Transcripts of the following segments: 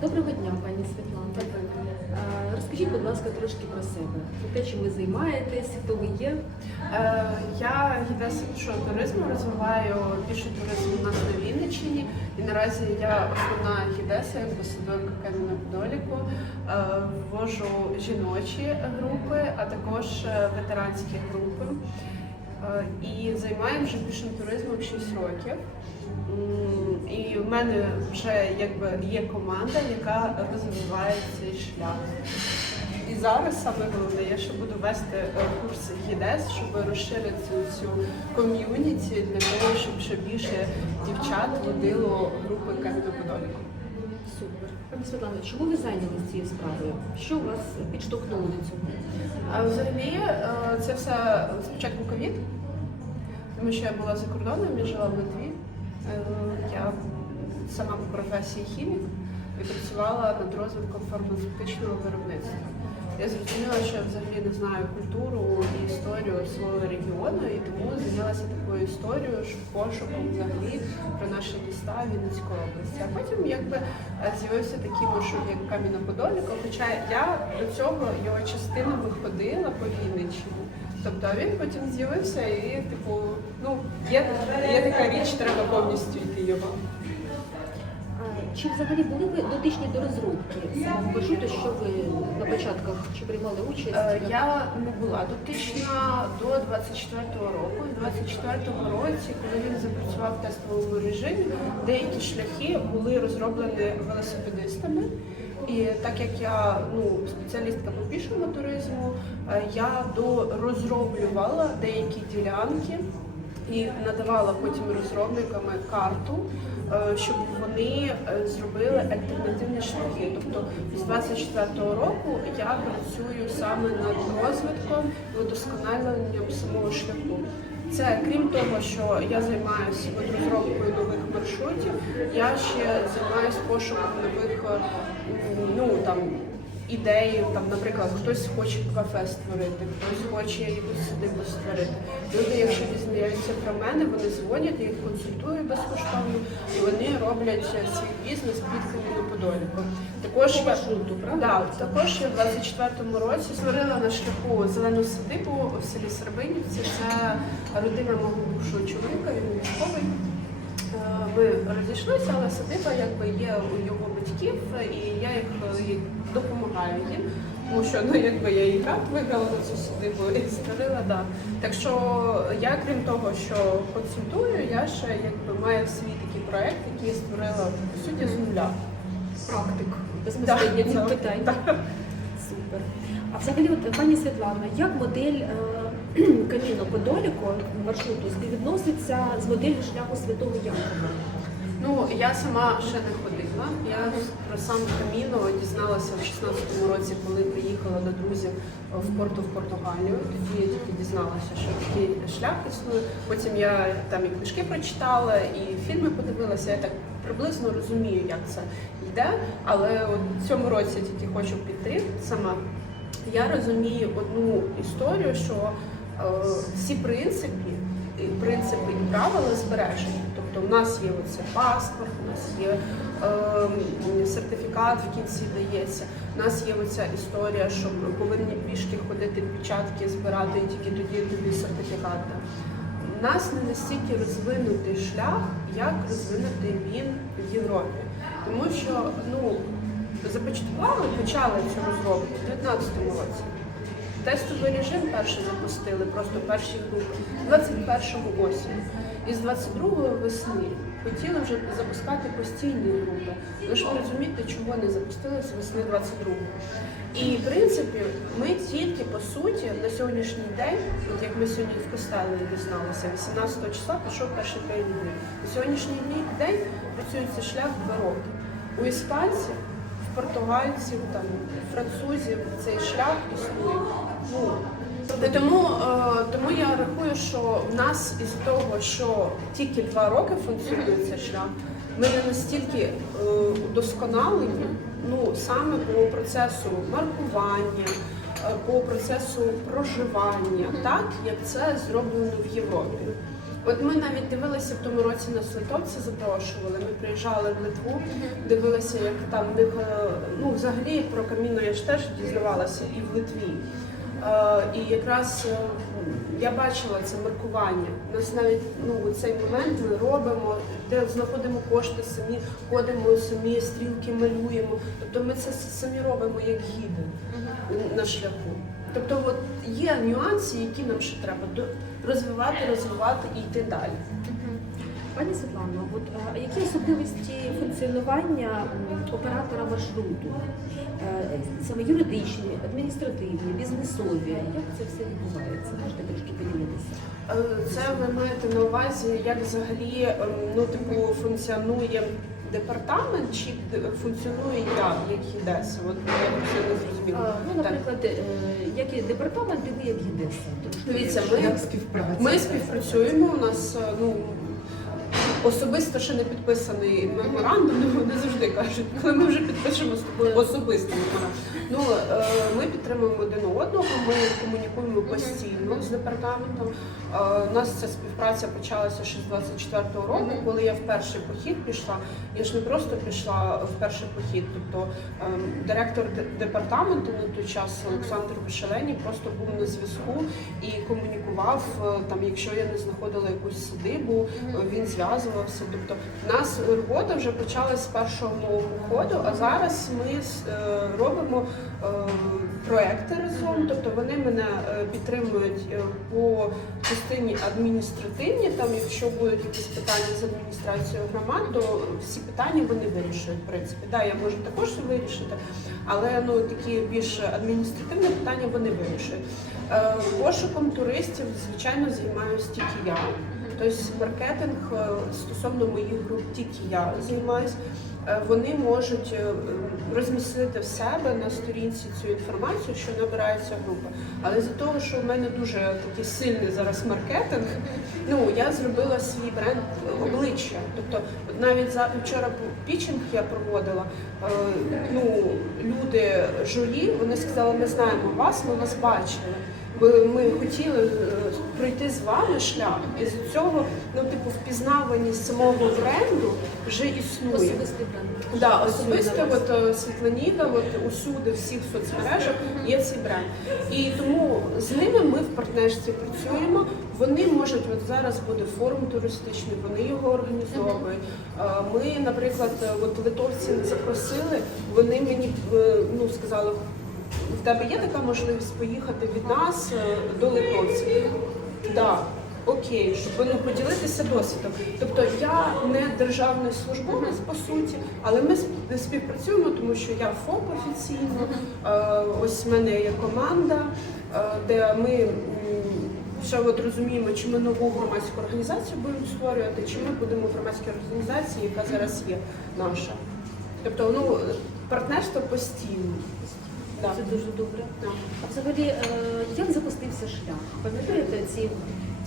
Доброго дня, пані Світлана. Розкажіть, будь ласка, трошки про себе, про те, чим ви займаєтесь, хто ви є. Я гідеса пішого туризму, розвиваю піший туризм у нас на Вінниччині. І наразі я основна гідеса, амбасадорка Кам'яноподоліку. Ввожу жіночі групи, а також ветеранські групи. І займаю вже пішим туризмом 6 років. І в мене вже є команда, яка розвиває цей шлях. І зараз саме головне, я ще буду вести курси гідес, щоб розширити цю ком'юніті для того, щоб ще більше дівчат водило групи Кам'яноподоліку. Супер. Пані Світлана, чому ви зайнялися цією справою? Що вас підштовхнуло до цього? Взагалі, це все спочатку ковід, тому що я була за кордоном, я жила в Литві. Я сама по професії хімік і працювала над розвитком фармацевтичного виробництва. Я зрозуміла, що я взагалі не знаю культуру і історію свого регіону, і тому зайнялася такою історією, пошуком взагалі про наші міста Вінницької області. А потім з'явився такий маршрут, як Кам'яноподоліку, хоча я до цього його частинами ходила по Вінниччині. Тобто він потім з'явився і, є така річ, треба повністю йти його. Чи взагалі були ви дотичні до розробки самого маршруту, що ви на початках чи приймали участь? Я не була дотична до 24-го року. У 24-му році, коли він запрацював в тестовому режимі, деякі шляхи були розроблені велосипедистами. І так як я спеціалістка по пішому туризму, я розроблювала деякі ділянки і надавала потім розробникам карту, щоб вони зробили альтернативні шляхи. Тобто з 24-го року я працюю саме над розвитком і удосконаленням самого шляху. Це крім того, що я займаюся розробкою нових маршрутів, я ще займаюся пошуком нових ідей. Наприклад, хтось хоче кафе створити, хтось хоче якусь садибу створити. Люди, якщо дізнаються про мене, вони дзвонять, я їх консультую безкоштовно, і вони роблять свій бізнес під Кам'яноподоліком. Також я в 24-му році створила на шляху зелену садибу в селі Сербинівці. Це родина мого бувшого чоловіка, він військовий. Ми розійшлися, але садиба є у його батьків, і я їх допомагаю їм, тому що я і грант виграла на цю садибу і створила. Так що я, крім того, що консультую, я ще маю свій такий проект, який я створила по суті з нуля. Практик безпосередньо цих питань. Супер. А взагалі, пані Світлана, як модель Кам'яноподоліку маршруту співвідноситься з моделлю шляху Святого Якова? Я сама ще не ходила. Я про сам Каміно дізналася в 16-му році, коли приїхала до друзів в Португалію. Тоді я тільки дізналася, що такий шлях існує. Потім я там і книжки прочитала, і фільми подивилася. Я так приблизно розумію, як це йде. Але в цьому році я тільки хочу піти сама. Я розумію одну історію, що всі принципи і правила збережені. Тобто в нас є паспорт, у нас є сертифікат в кінці дається, у нас є історія, що повинні пішки ходити, печатки збирати, і тільки тоді тобі сертифікат. У нас не настільки розвинутий шлях, як розвинутий він в Європі. Тому що почали цю розробку в 2019 році. Тестовий режим перший запустили, просто перші групи, 21-го осінь. І з 22-го весни хотіли вже запускати постійні групи. Ви ж розумієте, чого не запустили з весни 22-го. І, в принципі, ми тільки, по суті, на сьогоднішній день, як ми сьогодні в Костелі дізналися, 18 числа пішов перший перелік. На сьогоднішній день працюється шлях 2 роки. У іспанців, португальців, французів цей шлях існує. Тому я рахую, що в нас із того, що тільки 2 роки функціонує цей шлях, ми не настільки удосконалені, саме по процесу маркування, по процесу проживання, так як це зроблено в Європі. От ми навіть дивилися в тому році, нас литовці запрошували. Ми приїжджали в Литву, дивилися, як там в них, ну взагалі про Каміно я ж теж дізнавалася і в Литві. І якраз я бачила це маркування. У нас навіть у цей момент ми робимо, де знаходимо кошти, самі ходимо, самі стрілки малюємо. Тобто ми це самі робимо як гіди на шляху. Тобто от є нюанси, які нам ще треба розвивати і йти далі. Пані Світлано, от, а які особливості функціонування оператора маршруту? Саме юридичні, адміністративні, бізнесові? Як це все відбувається? Можете трошки поділитися? Це ви маєте на увазі, як взагалі функціонує департамент, чи функціонує я, як гідеса? От я це не зрозуміла. Ну, наприклад, як і департамент, і ви як гідеса? Дивіться, співпраця? Ми співпрацюємо, у нас особисто ще не підписаний меморандум, не завжди кажуть, коли ми вже підпишемо з тобою особисто меморандум. Ми підтримуємо один одного, ми комунікуємо постійно з департаментом. У нас ця співпраця почалася ще з 24-го року, коли я в перший похід пішла. Я ж не просто пішла в перший похід, тобто директор департаменту на той час Олександр Вишелені просто був на зв'язку і комунікував, там, якщо я не знаходила якусь садибу, він зв'язувався. Тобто в нас робота вже почалась з першого нового ходу, а зараз ми робимо проекти разом, тобто вони мене підтримують по частині адміністративні, там якщо будуть якісь питання з адміністрацією громад, то всі питання вони вирішують, в принципі. Да, я можу також вирішити, але такі більш адміністративні питання вони вирішують. Пошуком туристів, звичайно, займаюся тільки я. Тобто маркетинг стосовно моїх груп тільки я займаюся. Вони можуть розмістити в себе на сторінці цю інформацію, що набирається група. Але з-за того, що в мене дуже такий сильний зараз маркетинг, я зробила свій бренд обличчя. Тобто навіть вчора пітчинг я проводила, люди журі, вони сказали, ми знаємо вас, ми вас бачили. Ми хотіли пройти з вами шлях, і з цього впізнаваність самого бренду вже існує. Особистий бренд. Да, особисто Світланіда, усюди, в всіх соцмережах є цей бренд. І тому з ними ми в партнерстві працюємо. Вони можуть, зараз буде форум туристичний, вони його організовують. Ми, наприклад, литовці запросили, вони мені сказали, в тебе є така можливість поїхати від нас до литовців? Так, окей, щоб поділитися досвідом. Тобто я не державний службовець, по суті, але ми співпрацюємо, тому що я ФОП офіційно, ось в мене є команда, де ми ще розуміємо, чи ми нову громадську організацію будемо створювати, чи ми будемо в громадській організації, яка зараз є наша. Тобто, партнерство постійно. Це дуже добре. А взагалі, як запустився шлях? Пам'ятаєте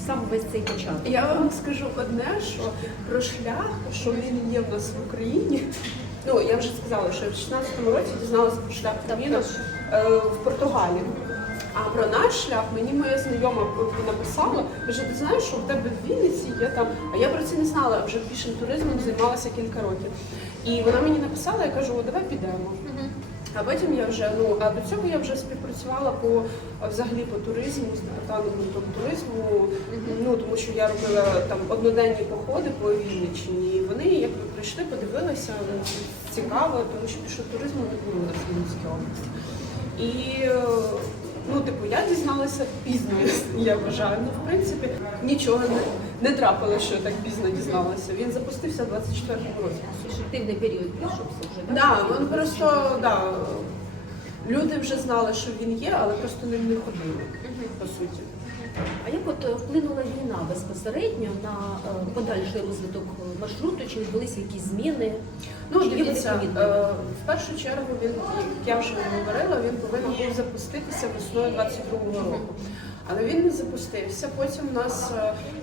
сам весь цей початок? Я вам скажу одне, що про шлях, що він є в нас в Україні. Я вже сказала, що в 16-му році дізналася про шлях Каміно в Португалії. А про наш шлях мені моя знайома написала, каже, ти знаєш, що в тебе в Вінниці є там, а я про це не знала, вже більшим туризмом займалася кілька років. І вона мені написала, я кажу, давай підемо. А потім я вже, а до цього я вже співпрацювала взагалі по туризму, з департаментом туризму, тому що я робила там одноденні походи по Вінниччині, і вони як прийшли, подивилися, цікаво, тому що більше туризму не було на Вінницькій області. І я дізналася пізно, я вважаю. В принципі, нічого не трапилося, що я так пізно дізналася. Він запустився в 24-му році. Ефективний період пішовся вже, так? Так, він просто, люди вже знали, що він є, але просто ним не ходили, по суті. А як вплинула війна безпосередньо на подальший розвиток маршруту? Чи відбулися якісь зміни? Дивіться, в першу чергу він, як я вже говорила, він повинен був запуститися весною 22-го року. Але він не запустився. Потім у нас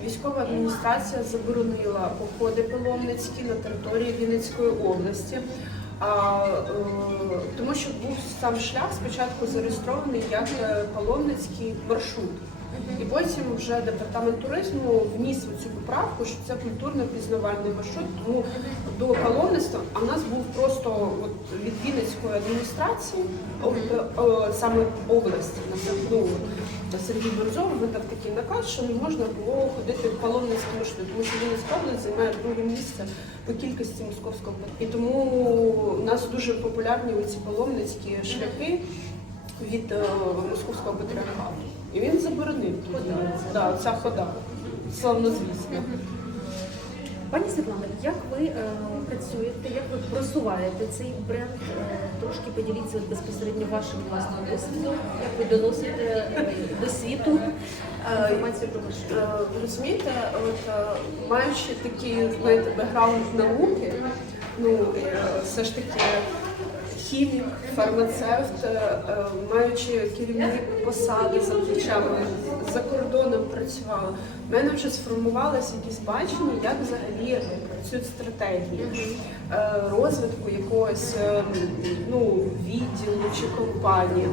військова адміністрація заборонила походи паломницькі на території Вінницької області. Тому що був сам шлях спочатку зареєстрований як паломницький маршрут. І потім вже департамент туризму вніс у цю поправку, що це культурно-пізнавальний маршрут, тому до паломництва, а в нас був просто від Вінницької адміністрації, саме області, на Сергій Борзов видав такий наказ, що не можна було ходити в паломницький маршрут, тому що Вінницька область займає друге місце по кількості московського. І тому у нас дуже популярні ці паломницькі шляхи від московського патріархату. І він заборонив ця хода, славнозвісна. Пані Світлана, як ви працюєте, як ви просуваєте цей бренд? Трошки поділіться безпосередньо вашим власним досвідом, як ви доносите до світу інформацію про маршрут? Розумієте, маючи такий, знаєте, бекграунд науки, все ж таки хімік, фармацевт, маючи керівні посади за плечами, за кордоном працювала, в мене вже сформувалося якісь бачення, як взагалі працюють стратегії розвитку якогось відділу чи компанії.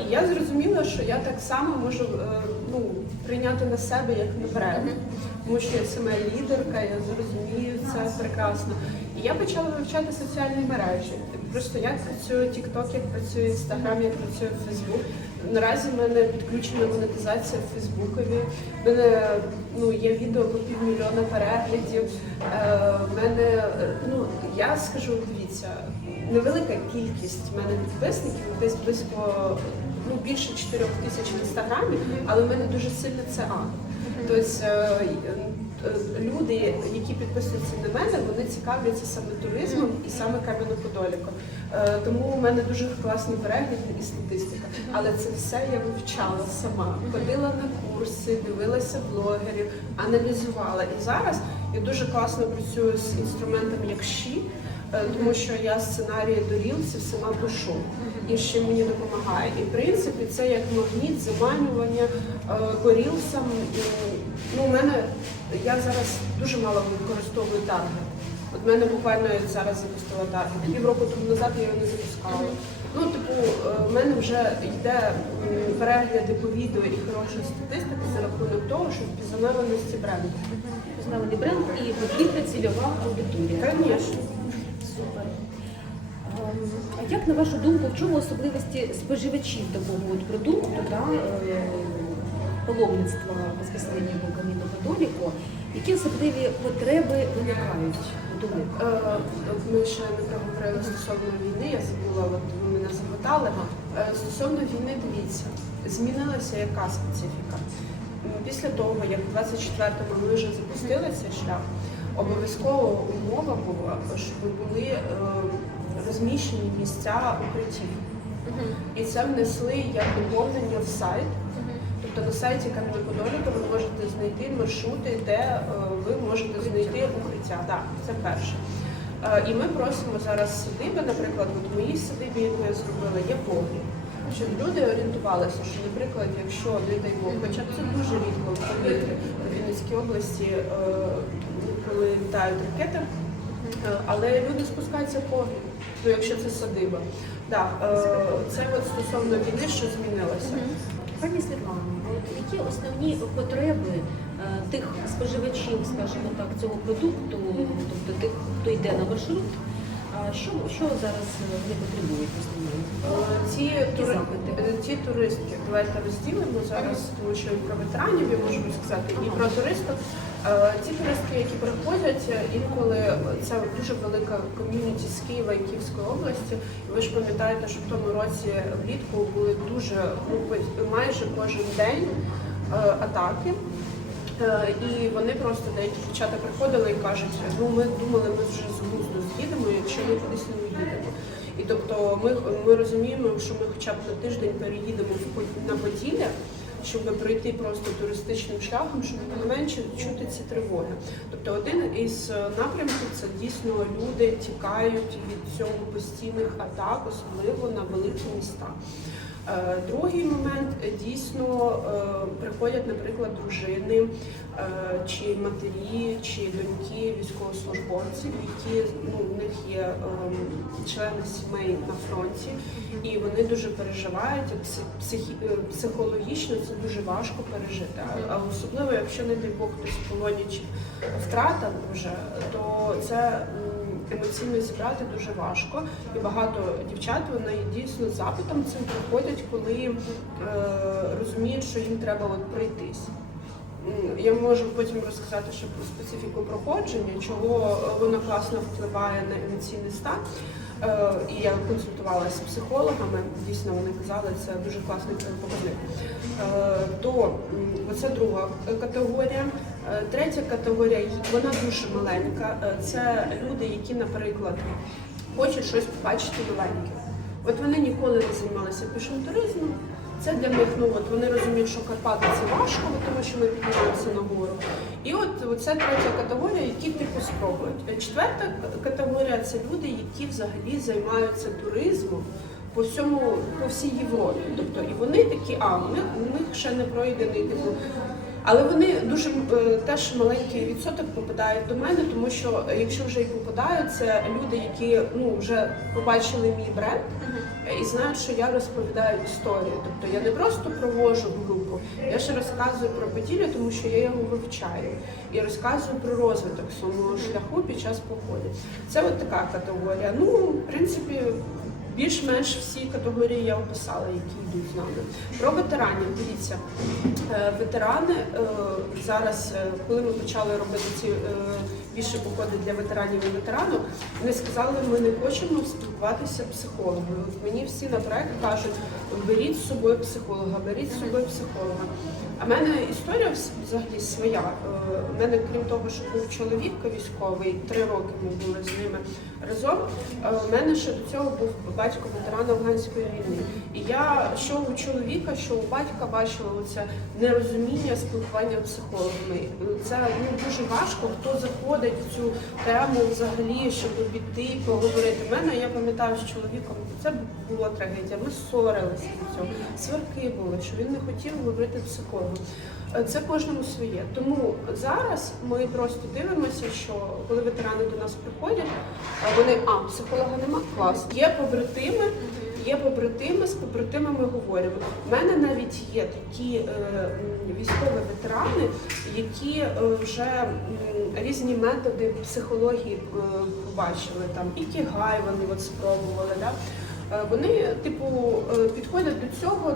І я зрозуміла, що я так само можу прийняти на себе як на бренд, тому що я сама лідерка, я зрозумію це прекрасно. І я почала вивчати соціальні мережі. Просто як працює TikTok, як працює Instagram, як працює Facebook. Наразі в мене підключена монетизація в Фейсбукові. В мене є відео по 500 000 переглядів. Я скажу, дивіться, невелика кількість в мене підписників, десь близько більше 4 тисяч в інстаграмі, але в мене дуже сильно це Тобто люди, які підписуються на мене, вони цікавляться саме туризмом і саме Кам'яноподоліком. Тому у мене дуже класний перегляд і статистика. Але це все я вивчала сама. Ходила на курси, дивилася блогерів, аналізувала. І зараз я дуже класно працюю з інструментом як Ші, тому що я сценарії до рілсів сама пишу, і ще мені допомагає. І в принципі це як магніт, заманювання по рілсам. Я зараз дуже мало використовую таргет. От мене буквально зараз запустила таргет. Півроку тому назад я його не запускала. В мене вже йде перегляди по відео і хороша статистика за рахунок того, що впізнаваності бренду. Впізнаваний бренд і потрібна цільова аудиторія. Звісно. Супер. А як, на вашу думку, в чому особливості споживачів такого продукту, паломництва безпосередньо по Кам'яноподоліку, які особливі потреби виникають у них? Ми ще не проговорили стосовно війни, я забула, ви мене запитали. Стосовно війни, дивіться, змінилася яка специфіка. Після того, як в 24-му ми вже запустили цей шлях, обов'язкова умова була, щоб були розміщені місця укриттів. І це внесли як доповнення в сайт. Тобто на сайті Кам'яноподоліка ви можете знайти маршрути, де ви можете знайти укриття. Так, це перше. І ми просимо зараз садиби, наприклад, в моїй садибі, яку я зробила, є погріб. Щоб люди орієнтувалися, що, наприклад, якщо, не дай Бог, хоча це дуже рідко в повітрі, в Вінницькій області, коли літають ракети, але люди спускаються в погріб, якщо це садиба. Це стосовно війни, що змінилося. Пані Світлано, які основні потреби тих споживачів, скажімо так, цього продукту, тобто тих, хто йде на маршрут, що зараз вони потребують основно? Ті туристки, давайте розділимо зараз, тому що і про ветеранів я можу розказати, і про туристів. Ті туристки, які приходять, інколи це дуже велика ком'юніті з Києва і Київської області. І ви ж пам'ятаєте, що в тому році влітку були дуже, майже кожен день атаки. І вони просто, деякі дівчата приходили і кажуть, ми думали, ми вже з глузду з'їдемо, якщо ми кудись не уїдемо. І тобто ми розуміємо, що ми хоча б на тиждень переїдемо на Поділля, щоб пройти просто туристичним шляхом, щоб менше чути ці тривоги. Тобто один із напрямків – це дійсно люди тікають від цього постійних атак, особливо на великі міста. Другий момент – дійсно приходять, наприклад, дружини, чи матері, чи доньки військовослужбовців, які в них є члени сімей на фронті, і вони дуже переживають. Психологічно це дуже важко пережити. А особливо, якщо, не дай Бог, хтось в полоні чи втрата вже, то це емоційно зібрати дуже важко. І багато дівчат, вони дійсно з запитом цим приходять, коли розуміють, що їм треба пройтись. Я можу потім розказати ще про специфіку проходження, чого воно класно впливає на емоційний стан. І я консультувалася з психологами, дійсно вони казали, це дуже класний показник. То це друга категорія. Третя категорія, вона дуже маленька. Це люди, які, наприклад, хочуть щось побачити новеньке. От вони ніколи не займалися пішим-туризмом. Це для них, вони розуміють, що Карпати це важко, тому що ми піднімаємося на гору. І це третя категорія, які типу спробують. Четверта категорія це люди, які взагалі займаються туризмом по всій Європі. Тобто і вони такі, у них ще не пройдений типу. Але вони дуже теж маленький відсоток попадають до мене, тому що якщо вже і попадають, це люди, які вже побачили мій бренд і знають, що я розповідаю історію. Тобто я не просто проводжу групу, я ще розказую про Поділля, тому що я його вивчаю. І розказую про розвиток свого шляху під час походу. Це от така категорія. В принципі, більш-менш всі категорії я описала, які йдуть з нами. Про ветеранів, дивіться, ветерани зараз, коли ми почали робити ці більше походи для ветеранів і ветеранів, вони сказали, ми не хочемо спілкуватися з психологом. Мені всі на проект кажуть, беріть з собою психолога, беріть з собою психолога. А в мене історія взагалі своя. У мене, крім того, що був чоловік військовий, 3 роки ми були з ними разом, у мене ще до цього був батько ветерана Афганської війни. І я що у чоловіка, що у батька бачила оце нерозуміння спілкування з психологами. Це дуже важко, хто заходить в цю тему взагалі, щоб піти, поговорити. У мене, я пам'ятаю, з чоловіком, це була трагедія, ми ссорилися від цього, сварки були, що він не хотів говорити з психологом. Це кожному своє. Тому зараз ми просто дивимося, що коли ветерани до нас приходять, вони, психолога нема, клас. Є побратими, з побратимами говоримо. У мене навіть є такі військові ветерани, які вже різні методи психології побачили, там ікігай вони спробували. Да? Вони, підходять до цього,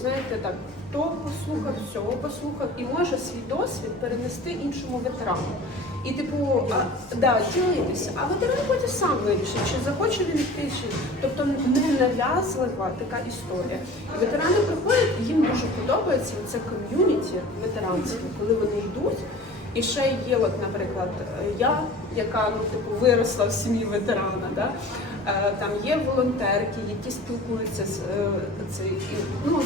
знаєте, так, то послухав, цього послухав і може свій досвід перенести іншому ветерану. І, ділитися. А ветеран потім сам вирішить, чи захоче він йти, чи... Тобто не нав'язлива така історія. І ветерани приходять, їм дуже подобається це ком'юніті ветеранське, коли вони йдуть. І ще є, наприклад, я, яка виросла в сім'ї ветерана, да? Там є волонтерки, які спілкуються з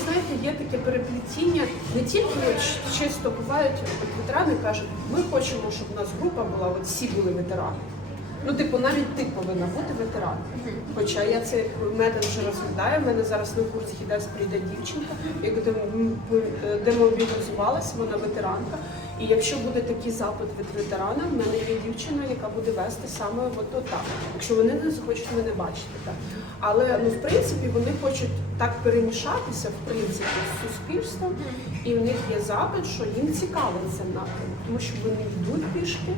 знаєте, є таке переплетіння. Не тільки чисто бувають ветерани кажуть, ми хочемо, щоб у нас група була, всі були ветерани. Навіть ти повинна бути ветеран. Хоча я цей метод вже розглядаю, в мене зараз на курсі Хідес прийде дівчинка, яка демобілізувалася, вона ветеранка. І якщо буде такий запит від ветерана, в мене є дівчина, яка буде вести саме так, якщо вони не захочуть мене бачити. Так. Але в принципі вони хочуть так перемішатися з суспільством, і в них є запит, що їм цікавий цей напрямок, тому що вони йдуть пішки,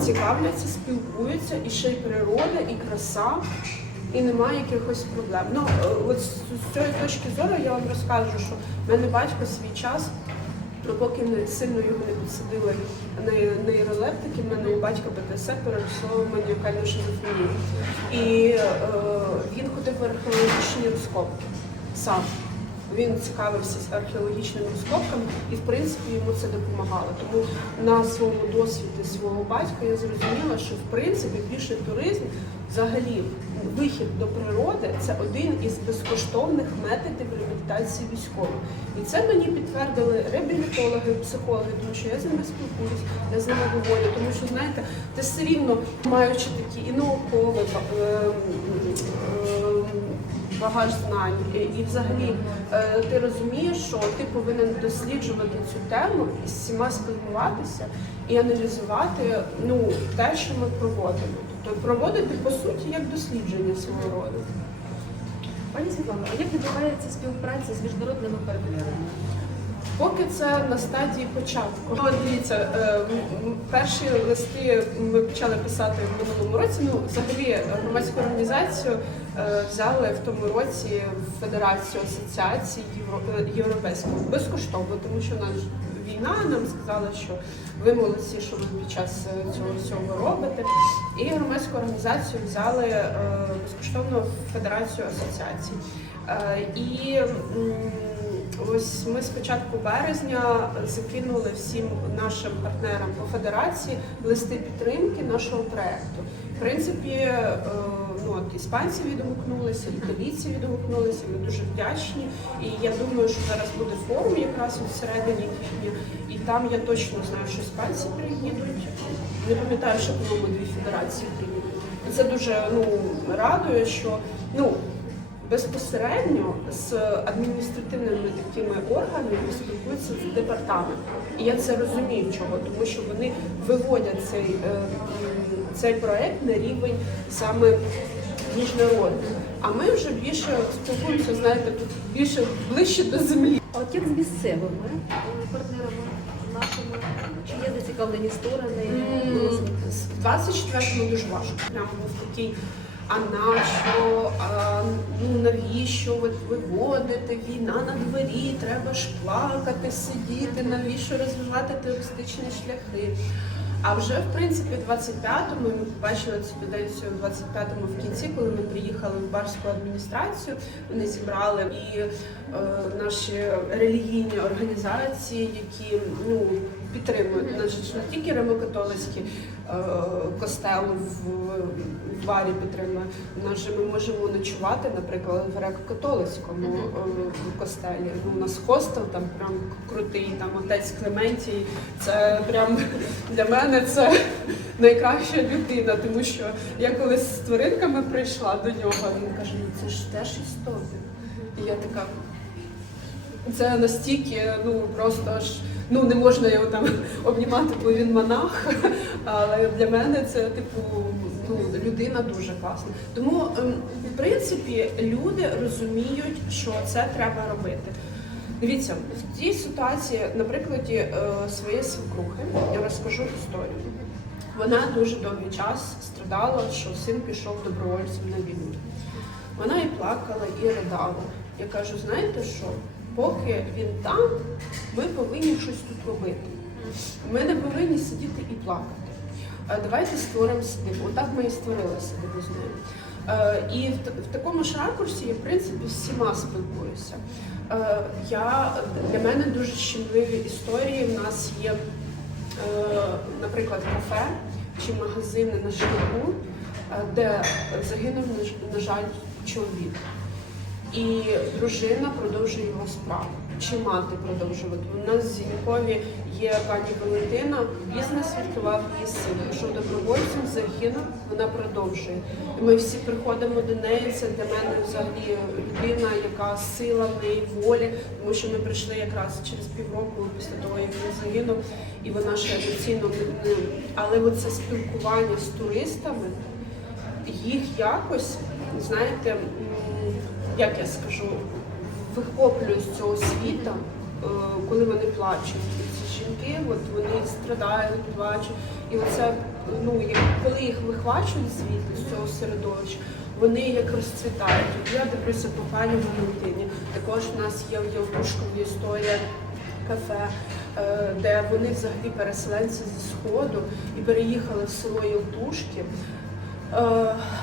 цікавляться, спілкуються, і ще й природа, і краса, і немає якихось проблем. От з цієї точки зору я вам розкажу, що в мене батько свій час, поки не сильно його не підсадили нейролептики, в мене у батька ПТСР переросло маніакальну шизофренію. І він ходив в археологічні розкопки сам. Він цікавився археологічними розкопками і, в принципі, йому це допомагало. Тому на своєму досвіді свого батька я зрозуміла, що, в принципі, піший туризм, взагалі, вихід до природи – це один із безкоштовних методів реабілітації військових. І це мені підтвердили реабілітологи, психологи, тому що я з ними спілкуюсь, я з ними говорю, тому що, знаєте, ти все рівно, маючи такі і наукові, багаж знань, і взагалі ти розумієш, що ти повинен досліджувати цю тему, з всіма спілкуватися і аналізувати те, що ми проводимо. Тобто проводити, по суті, як дослідження свого роду. Пані Світлано, а як відбувається співпраця з міжнародними партнерами? Поки це на стадії початку. От дивіться, перші листи ми почали писати в минулому році. Ну, взагалі, громадську організацію взяли в тому році в Федерацію асоціацій європейських безкоштовно, тому що у нас війна, нам сказали, що ви молодці, що ви під час цього всього робите. І громадську організацію взяли безкоштовно в Федерацію асоціацій. І ось ми з початку березня закинули всім нашим партнерам по федерації листи підтримки нашого проєкту. В принципі, от іспанці відгукнулися, італійці відгукнулися, ми дуже вдячні. І я думаю, що зараз буде форум якраз у середині квітня, і там я точно знаю, що іспанці приїдуть. Не пам'ятаю, що, по-моєму, 2 федерації приїдуть. І це дуже радує, що безпосередньо з адміністративними такими органами спілкуються з департаментом. І я це розумію чого, тому що вони виводять цей проект на рівень саме міжнародний. А ми вже більше спілкуємося, знаєте, тут більше ближче до землі. А от як з місцевими партнерами нашими? Чи є зацікавлені сторони? З 24-му дуже важко. Прямо був такий, а нащо, навіщо виводити, війна на дворі, треба ж плакати, сидіти, навіщо розвивати терористичні шляхи. А вже, в принципі, 25-му, ми побачили цю тенденцію в 25-му в кінці, коли ми приїхали в барську адміністрацію, вони зібрали і наші релігійні організації, які підтримують. У нас ж не тільки римокатолицькі костел в Барі підтримує, у нас же ми можемо ночувати, наприклад, в греко-католицькому костелі. У нас хостел там прям крутий, там отець Клементій, це прям для мене це найкраща людина, тому що я колись з тваринками прийшла до нього, він каже, це ж теж істоти. І я така, це настільки, просто аж, не можна його там обнімати, бо він монах, але для мене це, людина дуже класна. Тому, в принципі, люди розуміють, що це треба робити. Дивіться, в цій ситуації, на прикладі своєї свекрухи, я розкажу історію. Вона дуже довгий час страдала, що син пішов добровольцем на війну. Вона і плакала, і ридала. Я кажу, знаєте що, поки він там, ми повинні щось тут робити. Ми не повинні сидіти і плакати. Давайте створимо садибу. Отак ми і створили садибу з нею. І в такому ж ракурсі я, в принципі, з всіма спілкуюся. Для мене дуже щемливі історії. В нас є, наприклад, кафе чи магазини на шляху, де загинув, на жаль, чоловік. І дружина продовжує його справу. Чи мати продовжувати. У нас в Зінькові є пані Валентина, бізнес відкривав її син. Пішов добровольцем, загинув, вона продовжує. І ми всі приходимо до неї, це для мене взагалі людина, яка сила в неї волі, тому що ми прийшли якраз через півроку після того, як він загинув, і вона ще емоційно не. Але оце спілкування з туристами, їх якось, знаєте, як я скажу, вихоплюють з цього світу, коли вони плачуть. Ці жінки, вони страдають, плачуть. І оце, коли їх вихвачують звідти, з цього середовища, вони як розцвітають. Я дивлюся по пані Валентині. Також у нас є в Явтушкові історія кафе, де вони взагалі переселенці зі Сходу і переїхали в село Явтушки.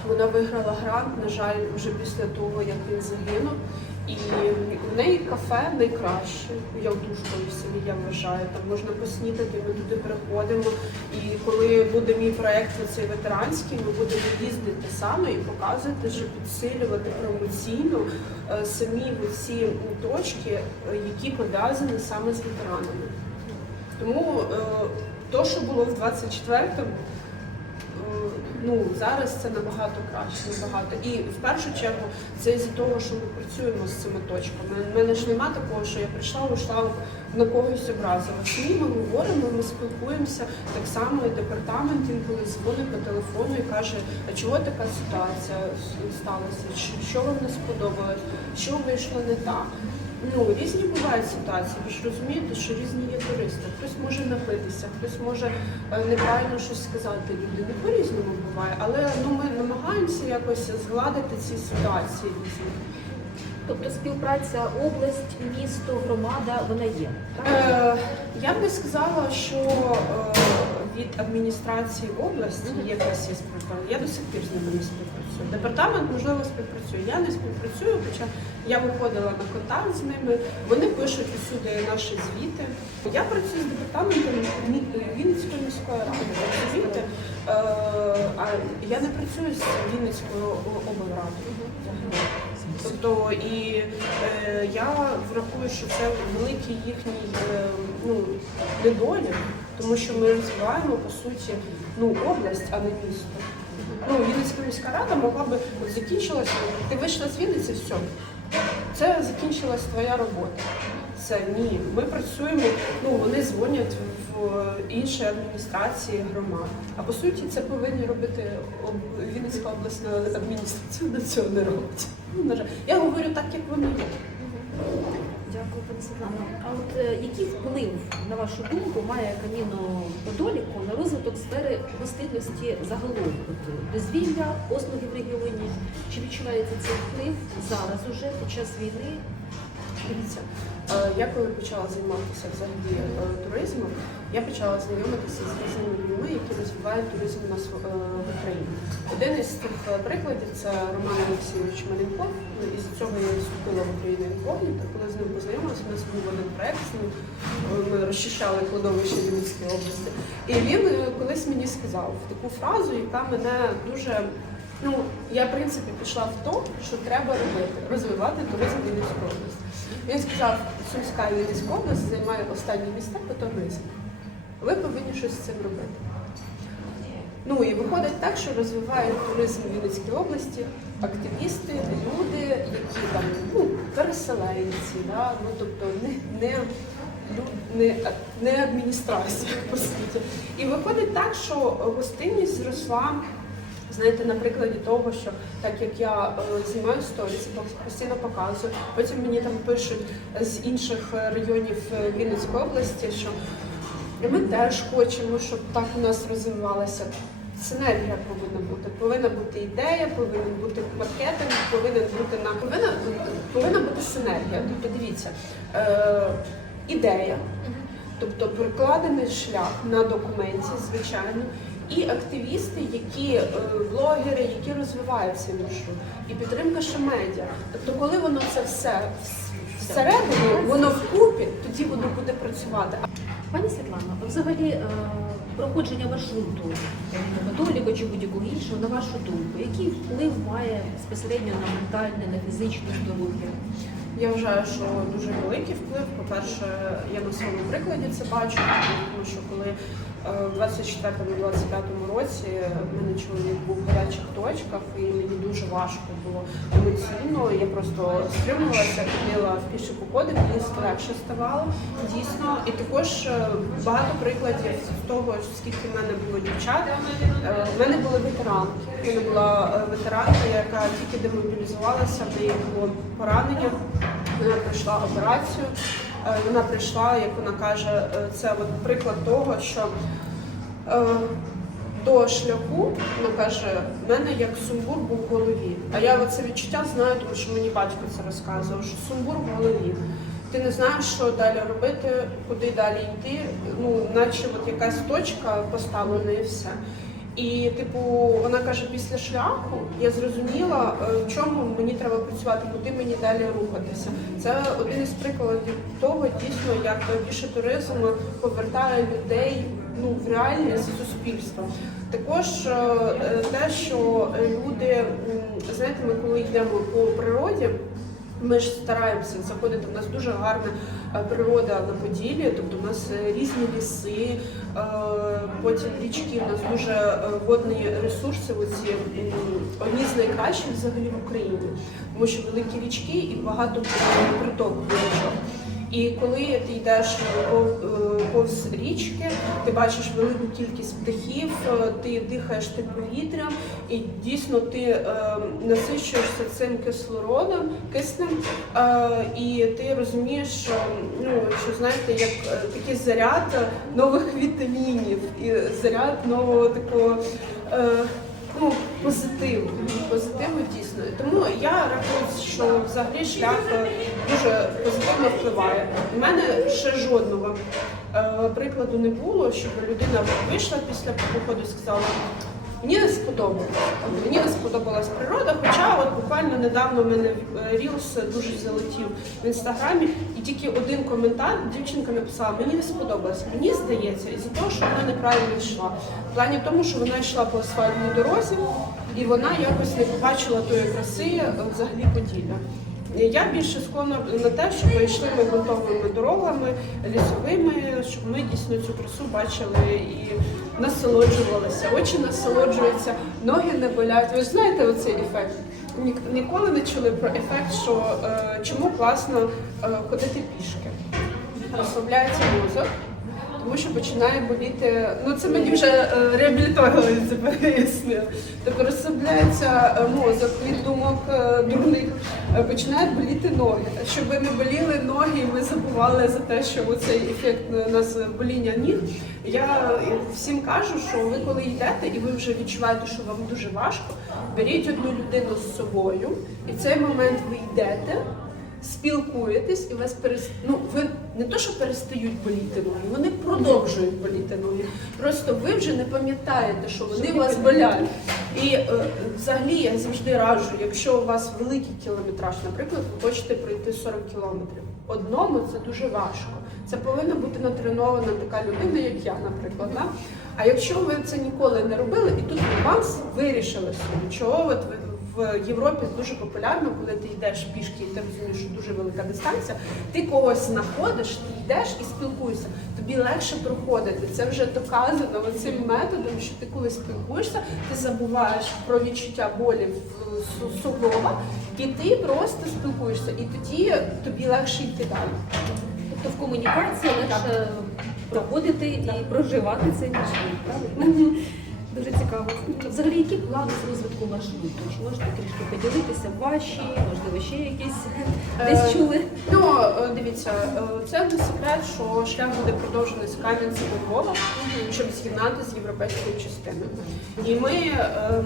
Вона виграла грант, на жаль, вже після того, як він загинув. І в неї кафе найкраще у Явтушкові в селі, я вважаю. Там можна поснідати, ми туди приходимо. І коли буде мій проєкт цей ветеранський, ми будемо їздити саме і показувати, що підсилювати промоційно самі ці точки, які пов'язані саме з ветеранами. Тому то, що було в 24-му, зараз це набагато краще, набагато. І в першу чергу це із-за того, що ми працюємо з цими точками. У мене ж немає такого, що я прийшла, ушла, на когось образила. Самі ми говоримо, ми спілкуємося. Так само і департамент інколи дзвонить по телефону і каже, а чого така ситуація сталася, що вам не сподобалось, що вийшло не так. Різні бувають ситуації, ви ж розумієте, що різні є туристи. Хтось може напитися, хтось може неправильно щось сказати людині. По-різному буває, але ми намагаємося якось згладити ці ситуації різні. Тобто співпраця область, місто, громада, вона є, так? Я б не сказала, що від адміністрації області є якась є співпраця. Я до сих пір з ними не співпрацюю. Департамент, можливо, співпрацює. Я не співпрацюю, хоча я виходила на контакт з ними. Вони пишуть усюди наші звіти. Я працюю з департаментом Вінницької міської ради. Звіти, а я не працюю з Вінницькою облрадою. Тобто я врахую, що це великий їхній недолік, тому що ми розвиваємо, по суті, область, а не місто. Вінницька міська рада могла би, закінчилася, ти вийшла з Вінниці, все, це закінчилась твоя робота. Це ні, ми працюємо, вони дзвонять в інші адміністрації громад. А по суті це повинні робити Вінницька обласна адміністрація, до цього не робить. Я говорю так, як воно є. Дякую, пані Світлано. А от який вплив, на вашу думку, має Кам'яно-Подоліку на розвиток сфери гостинності загалом? Дозвілля, послуги в регіоні? Чи відчувається цей вплив зараз уже під час війни? Дивіться, я коли почала займатися взагалі туризмом, я почала знайомитися з різними людьми, які розвивають туризм у нас в Україні. Один із тих прикладів це Роман Олексійович Маленков. Із цього я вступила в Україну інкогніто. Коли з ним познайомилася, у нас був один проєкт, ми розчищали кладовище Вінницької області. І він колись мені сказав таку фразу, яка мене дуже... я, в принципі, пішла в то, що треба робити – розвивати туризм Вінницької області. Він сказав, Сумська і Вінницька область займає останні місця по туризму. Ви повинні щось з цим робити. І виходить так, що розвивають туризм в Вінницькій області активісти, люди, які там, переселенці, тобто не адміністрація, по суті. І виходить так, що гостинність зросла. Знаєте, на прикладі того, що так як я знімаю сторіс, постійно показую, потім мені там пишуть з інших районів Вінницької області, що ми теж хочемо, щоб так у нас розвивалася. Синергія повинна бути ідея, повинен бути маркетинг, повинна бути синергія. Тобто, дивіться, ідея, тобто прикладений шлях на документі, звичайно, і активісти, блогери, які розвивають цей маршрут, і підтримка ще медіа. Тобто, коли воно це все всередині, воно вкупі, тоді воно буде працювати. Пані Світлано, взагалі проходження маршруту Подоліку чи будь-якого іншого, на вашу думку, який вплив має безпосередньо на ментальне, на фізичне здоров'я? Я вважаю, що дуже великий вплив. По-перше, я на своєму прикладі це бачу, тому що коли в 24-25 році в мене чоловік був в гарячих точках, і мені дуже важко було емоційно. Я просто стримувалася, ходила в піші походи, мені легше ставало, дійсно. І також багато прикладів з того, скільки в мене було дівчат. В мене були ветеранки. В мене була ветеранка, яка тільки демобілізувалася, в неї було поранення. Вона пройшла операцію, вона прийшла, як вона каже, це приклад того, що до шляху, вона каже, в мене як сумбур був в голові. А я це відчуття знаю, тому що мені батько це розказував, що сумбур в голові. Ти не знаєш, що далі робити, куди далі йти, наче якась точка поставлена і все. І, вона каже, після шляху я зрозуміла, в чому мені треба працювати, куди мені далі рухатися. Це один із прикладів того, дійсно, як більше туризм повертає людей в реальність суспільства. Також те, що люди, знаєте, ми коли йдемо по природі, Ми ж стараємося заходити, у нас дуже гарна природа на Поділлі, тобто у нас різні ліси, потім річки, у нас дуже водні ресурси, оці одні з найкращих взагалі в Україні, тому що великі річки і багато приток річок. І коли ти йдеш повз річки, ти бачиш велику кількість птахів, ти дихаєш тим повітрям і дійсно ти насичуєшся цим киснем, і ти розумієш, що, що знаєте, як такий заряд нових вітамінів і заряд нового такого позитиву дійсно. Тому я рахую, що взагалі шлях дуже позитивно впливає. У мене ще жодного прикладу не було, щоб людина вийшла після походу і сказала: мені не сподобалось. Мені не сподобалась природа, хоча от буквально недавно в мене Reels дуже залетів в інстаграмі, і тільки один коментар дівчинка написала: мені не сподобалось, мені здається, із-за того, що вона неправильно йшла. В плані тому, що вона йшла по асфальтній дорозі, і вона якось не побачила тої краси взагалі Поділля. Я більше склонна на те, щоб ми йшли ґрунтовими дорогами, лісовими, щоб ми дійсно цю красу бачили і насолоджувалися. Очі насолоджуються, ноги не болять. Ви ж знаєте оцей ефект? Ніколи не чули про ефект, що чому класно ходити пішки. Розслабляється мозок, тому що починає боліти, це мені вже реабілітологи це пояснює. Тобто розслабляється мозок від думок дурних, починають боліти ноги. Щоб не боліли ноги, і ми забували за те, що оцей ефект у нас боління ніг. Я всім кажу, що ви коли йдете і ви вже відчуваєте, що вам дуже важко, беріть одну людину з собою, і в цей момент ви йдете, спілкуєтесь, і вас ви не то, що перестають боліти ноги, вони продовжують боліти ноги. Просто ви вже не пам'ятаєте, що вони вас болять. І взагалі я завжди раджу, якщо у вас великий кілометраж, наприклад, ви хочете пройти 40 кілометрів. Одному це дуже важко. Це повинна бути натренована така людина, як я, наприклад. Да? А якщо ви це ніколи не робили, і тут ви вирішили собі, чого ви в Європі дуже популярно, коли ти йдеш пішки і ти розумієш, що дуже велика дистанція, ти когось знаходиш, ти йдеш і спілкуєшся, тобі легше проходити. Це вже доказано цим методом, що ти коли спілкуєшся, ти забуваєш про відчуття болі в суглобах, і ти просто спілкуєшся, і тоді тобі легше йти далі. Тобто в комунікації легше проходити і проживати цей маршрут, правильно? Дуже цікаво. Взагалі, які плани з розвитку маршруту? Чи можете трішки поділитися ваші, можливо, ще якісь десь чули? Дивіться, це не секрет, що шлях буде продовжений з Кам'янця до Львова, щоб з'єднати з європейською частиною. І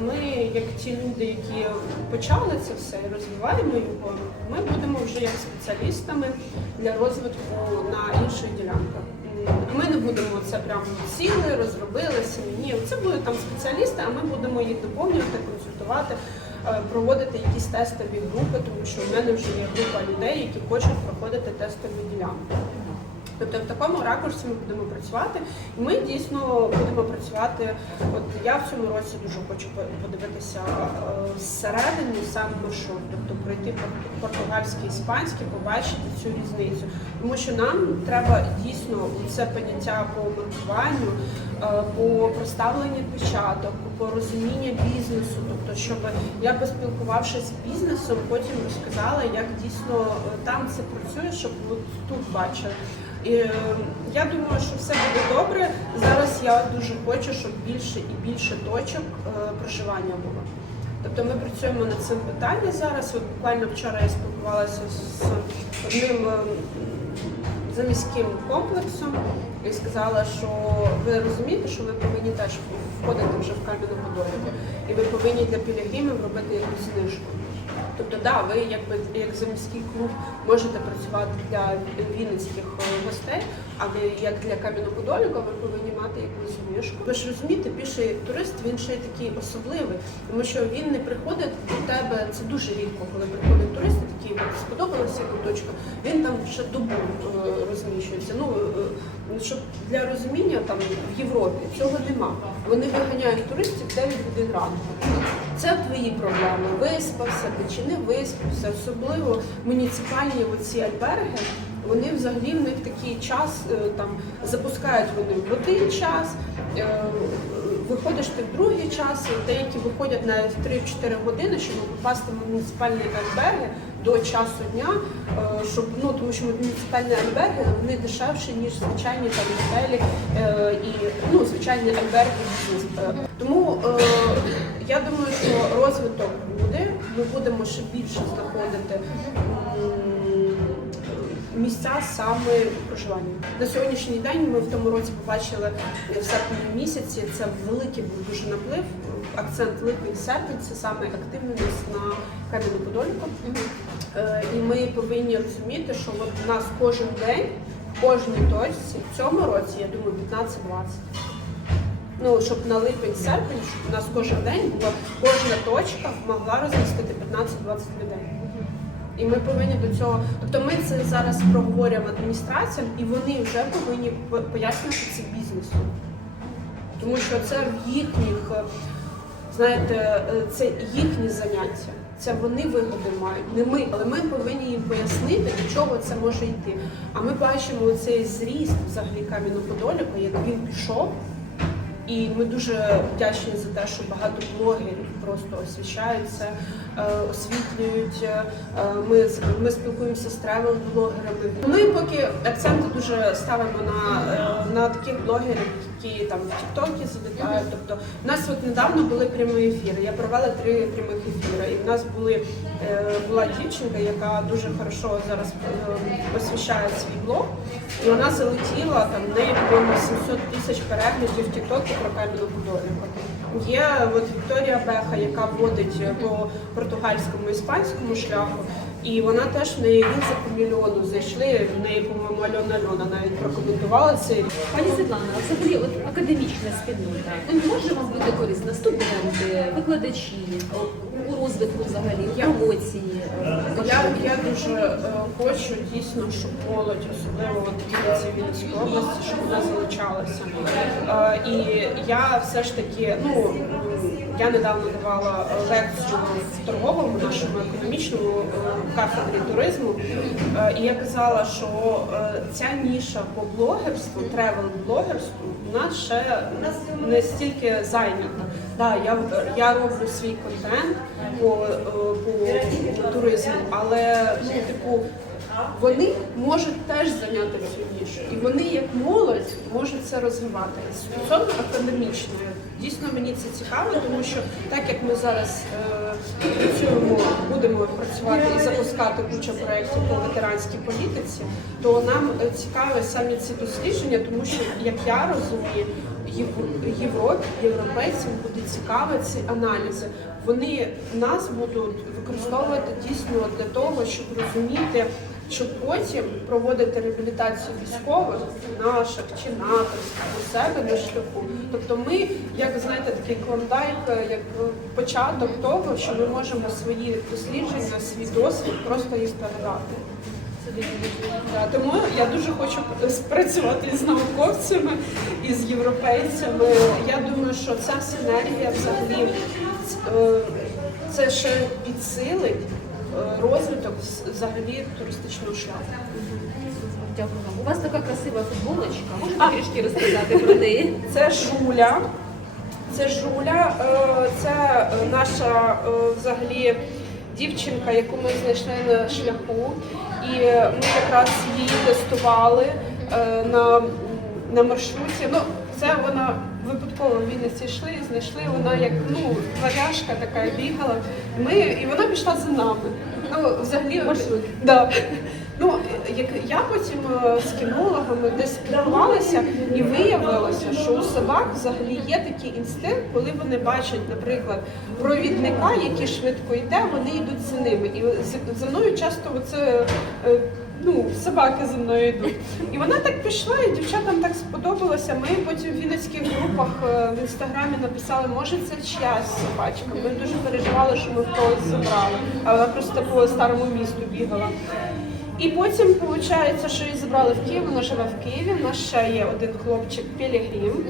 ми, як ті люди, які почали це все і розвиваємо його, ми будемо вже як спеціалістами для розвитку на інших ділянках. Ми не будемо це прямо сіли, розробили, ні. Це будуть там спеціалісти, а ми будемо їх доповнювати, консультувати, проводити якісь тестові групи, тому що в мене вже є група людей, які хочуть проходити тестові ділянки. Тобто в такому ракурсі ми будемо працювати, і ми дійсно будемо працювати. От я в цьому році дуже хочу подивитися зсередини сам маршрут, тобто пройти португальський, іспанський, побачити цю різницю. Тому що нам треба дійсно це поняття по маркуванню, по проставленню початок, по розумінню бізнесу, тобто щоб я, поспілкувавшись з бізнесом, потім розказала, як дійсно там це працює, щоб от тут бачили. І я думаю, що все буде добре. Зараз я дуже хочу, щоб більше і більше точок проживання було. Тобто ми працюємо над цим питанням зараз. От буквально вчора я спілкувалася з одним заміським комплексом і сказала, що ви розумієте, що ви повинні теж входити вже в Кам'яну-Подолі, і ви повинні для пілігримів робити якусь знижку. Тобто, да, ви як заміський клуб можете працювати для вінницьких гостей, але як для Кам'яно-Подоліка ви повинні мати якусь знижку. Ви ж розумієте, піший турист, він ще й такий особливий, тому що він не приходить до тебе, це дуже рідко, коли приходить турист, такий, сподобалася куточка, він там ще добу розміщується. Щоб для розуміння, там в Європі цього нема. Вони виганяють туристів в 9 годин ранку. Це твої проблеми. Виспався ти чи не виспався. Особливо муніципальні оці альберги, вони взагалі в них такий час, там запускають вони в один час, виходиш ти в другий час, деякі виходять навіть в 3-4 години, щоб попасти в муніципальні альберги до часу дня, щоб, ну, тому що муніципальні альберги, вони дешевші, ніж звичайні там готелі і, ну, звичайні альберги. Тому я думаю, що розвиток буде, ми будемо ще більше знаходити місця саме проживання. На сьогоднішній день ми в тому році побачили в серпні місяці, це великий був дуже наплив, акцент липень-серпень, це саме активність на Кам'яному-Подоліку. І ми повинні розуміти, що от у нас кожен день, в кожній точці, в цьому році, я думаю, 15-20. Ну, щоб на липень-серпень, щоб у нас кожен день була кожна точка могла розмістити 15-20 людей. І ми повинні до цього, тобто ми це зараз проговорюємо адміністраціям, і вони вже повинні пояснювати це бізнесу. Тому що це в їхніх, знаєте, це їхні заняття. Це вони вигоди мають, не ми, але ми повинні їм пояснити, до чого це може йти. А ми бачимо цей зріст взагалі Кам'яному-Подоліку, як він пішов. І ми дуже вдячні за те, що багато блогерів просто освіщаються, освітлюють. Ми спілкуємося з тревел-блогерами. Ми поки акценти дуже ставимо на таких блогерів, які там в Тіктокі залітають. Тобто у нас от недавно були прямі ефіри. Я провела 3 прямих ефіри. І в нас була дівчинка, яка дуже хорошо зараз освіщає свій блог. І вона залетіла, там в неї було 700 тисяч переглядів в Тіктокі про Кам'яну-Подоліку. Є от Вікторія Беха, яка водить по португальському, іспанському шляху, і вона теж, в неї рілзи по мільйону зайшли, в неї, по-моєму, Альона навіть прокоментувала це. Пані Світлана, а взагалі от академічна спільнота, може вам бути корисна? Студенти, викладачі, у розвитку взагалі, у промоції? Я дуже хочу дійсно, щоб молодь, особливо в Вінницькій області, щоб вона залучалася. І я все ж таки, ну, я недавно давала лекцію в торговому нашому економічному кафедрі туризму, і я казала, що ця ніша по блогерству, тревел-блогерству, у нас ще не стільки зайнята. Да, я роблю свій контент по туризму, але, ну, типу, вони можуть теж зайняти цю нішу. І вони, як молодь, можуть це розвивати. Стосовно академічної, дійсно мені це цікаво, тому що так як ми зараз працюємо, будемо працювати і запускати кучу проєктів по ветеранській політиці, то нам цікаві самі ці дослідження, тому що, як я розумію, європейцям буде цікаві ці аналізи. Вони нас будуть використовувати дійсно для того, щоб розуміти, щоб потім проводити реабілітацію військових, наших чи натовських у себе на шляху. Тобто ми, як знаєте, такий клондайк, як початок того, що ми можемо свої дослідження, свій досвід просто їх передати. Тому я дуже хочу спрацювати з науковцями, і з європейцями. Я думаю, що ця синергія взагалі це ще підсилить розвиток взагалі туристичного шляху. Дякую вам. У вас така красива футболочка. Можете трішки розказати про неї? Це Жуля. Це наша взагалі дівчинка, яку ми знайшли на шляху. І ми якраз її тестували на маршруті. Ну, це вона випадково в Вінниці йшли і знайшли, вона як, ну, варяжка така бігала. І вона пішла за нами. Ну, взагалі, маршрут. Да. Ну, я потім з кінологами десь спілкувалася і виявилося, що у собак взагалі є такий інстинкт, коли вони бачать, наприклад, провідника, який швидко йде, вони йдуть за ними. І за мною часто оце, ну, собаки за мною йдуть. І вона так пішла, і дівчатам так сподобалося. Ми потім в вінницьких групах в інстаграмі написали, може це чиясь собачка. Ми дуже переживали, що ми в когось забрали, а вона просто по старому місту бігала. І потім виходить, що її забрали в Київ, вона живе в Києві. У нас ще є один хлопчик Пілігрім,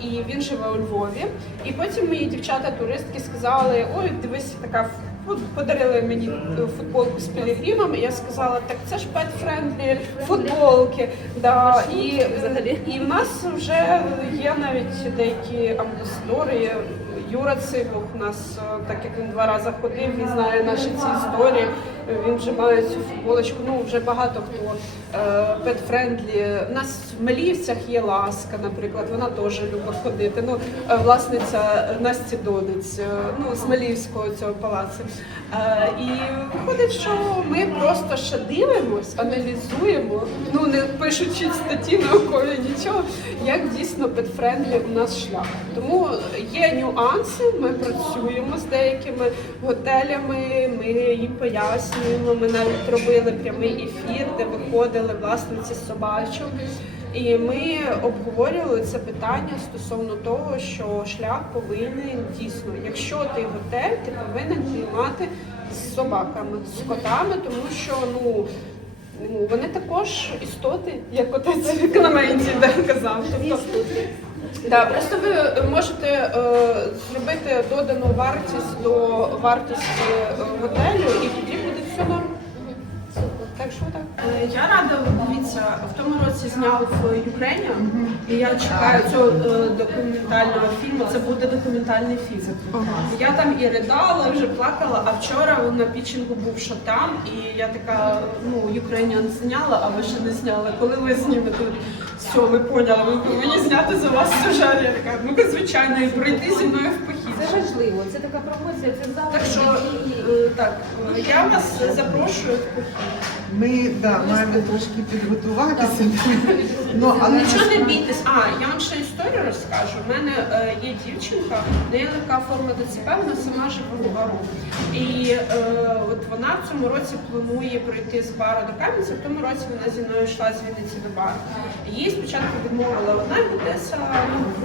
і він живе у Львові. І потім мої дівчата-туристки сказали, ой, дивись, така подарили мені футболку з Пілігримом, і я сказала, так це ж pet-friendly футболки. Да. І в нас вже є навіть деякі амбасадори. Юра Цибух у нас, так як він 2 рази ходив, він знає наші ці історії, він вже має цю футболочку, ну вже багато хто pet-friendly. У нас в Меліївцях є Ласка, наприклад, вона теж любить ходити. Ну, власниця Насті Донець, ну, з Меліївського цього палацу. І виходить, що ми просто ще дивимось, аналізуємо, ну не пишучи статті наукові, нічого, як дійсно pet-friendly у нас шлях. Тому є нюанси, ми працюємо з деякими готелями, ми їм пояснюємо, ми навіть робили прямий ефір, де виходили власниці собачок. І ми обговорювали це питання стосовно того, що шлях повинен дійсно, якщо ти готель, ти повинен приймати з собаками, з котами, тому що вони також істоти, як отець Клементій казав. Да, просто ви можете зробити додану вартість до вартості готелю, і тоді буде все норм. Так що так? Я рада, дивіться, в тому році зняв Ukrainian, і я чекаю цього документального фільму, це буде документальний фільм. Я там і ридала, вже плакала, а вчора на пітчингу був що там, і я така, Ukrainian зняла, а ви ще не зняли. Коли ви знімете? Все, ми поняли, ми повинні зняти за вас сюжет. Я така, звичайно, і пройти зі мною в похід. Це важливо, це така промоція, це завжди. Так що, я вас запрошую в похід. Ми маємо трошки підготуватися. Але нічого не бійтесь. Я вам ще історію розкажу. У мене є дівчинка, де є така форма ДЦП, вона сама живе в Бару. І от вона в цьому році планує пройти з Бара до Кам'янця, в тому році вона зі мною йшла з Вінниці до Бару. Їй спочатку відмовила одна Одеса,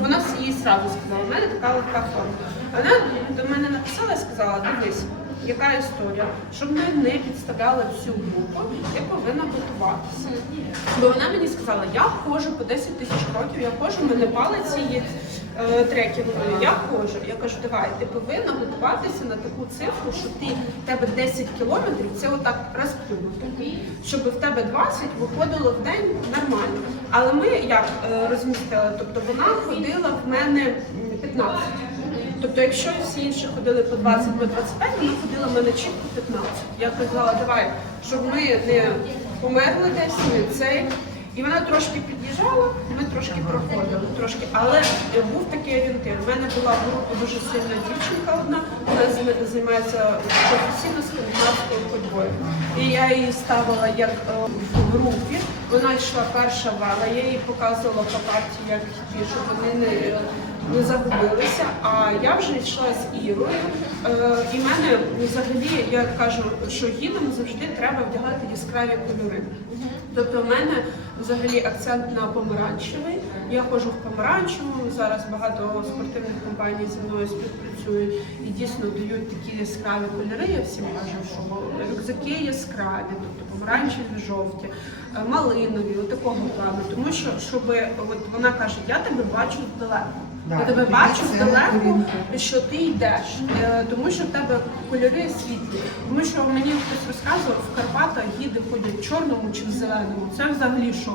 вона їй одразу сказала, у мене така легка форма. Вона до мене написала і сказала, дивись, яка історія, щоб ми не підставляли всю групу, ти повинна готуватися. Бо вона мені сказала, я ходжу по 10 тисяч кроків, я ходжу, в мене палиці є трекінгові, я ходжу. Я кажу, давай, ти повинна готуватися на таку цифру, що в тебе 10 кілометрів, це отак розплюнути. Щоб в тебе 20 виходило в день нормально. Але ми як розмістили, тобто вона ходила в мене 15. Тобто, якщо всі інші ходили по 20, по 25, вона ходила в мене чітко 15. Я казала, давай, щоб ми не померли десь, не цей. І вона трошки під'їжджала, ми трошки проходили, але був такий орієнтир. У мене була в групі дуже сильна дівчинка одна, вона займається професійно скандинавською ходьбою. І я її ставила як в групі, вона йшла перша вала, я їй показувала по карті, як йти, щоб вони не загубилися, а я вже йшла з Ірою, і в мене взагалі, я кажу, що гідам завжди треба вдягати яскраві кольори. Тобто в мене взагалі акцент на помаранчевий, я ходжу в помаранчевому, зараз багато спортивних компаній зі мною співпрацюють і дійсно дають такі яскраві кольори, я всім кажу, що рюкзаки яскраві, тобто помаранчеві, жовті, малинові, такого плану, тому що, вона каже, я тебе бачу здалеку. Я тебе бачу здалеку, що ти йдеш, тому що в тебе кольори світлі. Тому що мені хтось розказував, в Карпатах гіди ходять в чорному чи в зеленому. Це взагалі що?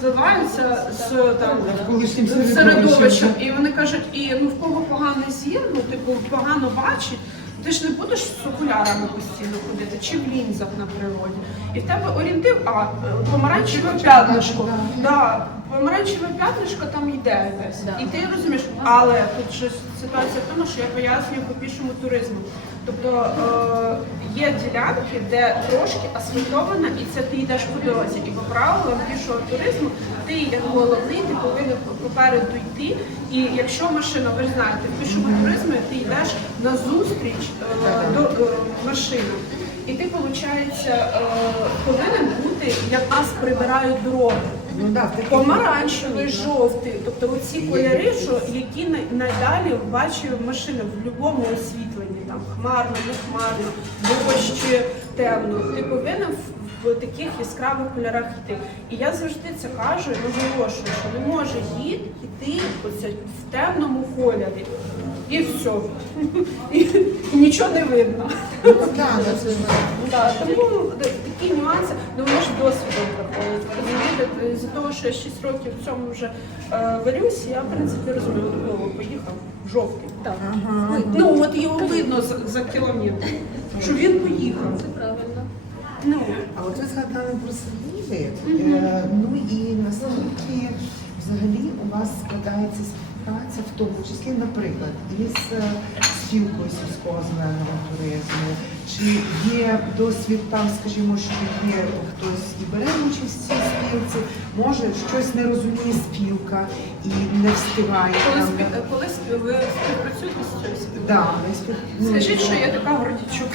зливаються з середовищем. І вони кажуть, в кого поганий зір, погано бачить, ти ж не будеш з окулярами постійно ходити, чи в лінзах на природі. І в тебе орієнтир, помаранчеве п'ятнишко. Помаранчеве п'ятнишко там йде десь. І ти розумієш, але тут же ситуація в тому, що я пояснюю по пішому туризму. Тобто є ділянки, де трошки асфальтована, і це ти йдеш по дорозі. І по правилам пішого туризму ти як головний, ти повинен попереду йти. І якщо машина, ви ж знаєте, в пішому туризмі ти йдеш назустріч до машини. І ти, виходить, повинен бути, як нас прибирають дороги. Ну, да, такі- Помаранчевий, жовтий, тобто оці кольори, які найдалі бачив машина в будь-якому освітленні, там хмарно, не хмарно, дощ, темно. Ти повинен в таких яскравих кольорах йти. І я завжди це кажу і наголошую, що не може гід йти оце в темному кольорі. І все. І нічого не видно. Ну, да, це ж- Да, тому такі нюанси, ну воно ж досвідом приходить. Розумієте, з-за того, що я 6 років в цьому вже варюсь, я в принципі розумію, о, поїхав жовтий. Так. Ага. Ну от його видно за кілометр, що він поїхав. Це правильно. Ну, А от ви згадали про садиби, ну і наскільки взагалі у вас складається співпраця, в тому числі, наприклад, із спілкою сільського зеленого туризму, чи є досвід там, скажімо, що є хтось і бере участь в цій спілці, може щось не розуміє спілка і не встигає. коли ви співпрацюєте з цією спілкою? Да, ну, Скажіть, що я така Гордійчук.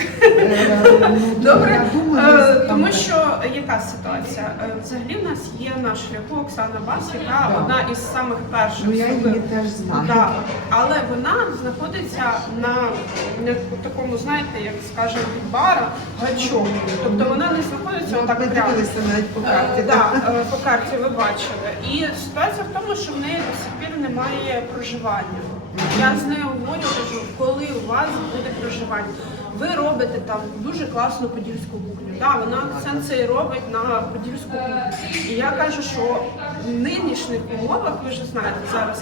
ну, Добре, я думаю, тому там- що яка ситуація? Взагалі в нас є на шляху Оксана Бас, яка Да. одна із самих перших. Ну, я її зробила. теж знаю. Да. Але вона знаходиться на такому, знаєте, як скажемо, від бара гачом. Тобто вона не знаходиться Ну, отак ми прямо. дивилися навіть по карті. По карті ви бачили. І ситуація в тому, що в неї до сих пір немає проживання. Я з нею говорю, кажу, коли у вас буде проживання. Ви робите там дуже класну подільську кухню. Да, вона акцент цей робить на подільську кухню. І я кажу, що в нинішніх умовах, ви ж знаєте, зараз,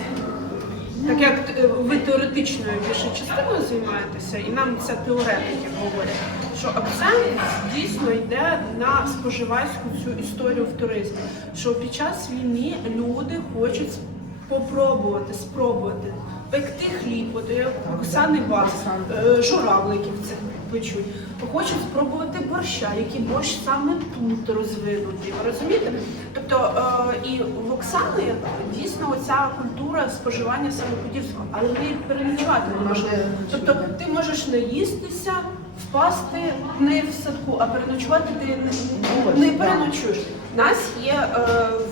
так як ви теоретичною більше частиною займаєтеся, і нам це теоретики говорять, що акцент дійсно йде на споживацьку цю історію в туризмі. Що під час війни люди хочуть спробувати пекти хліб, от як Оксани Бас, журавликів цих печуть. Хочуть спробувати борща, який борщ саме тут розвинутий. Ви розумієте? Тобто і в Оксани дійсно оця культура споживання саме подільського, але в неї переночувати не можна. Тобто ти можеш наїстися, впасти в неї в садку, а переночувати ти не переночуєш. У нас є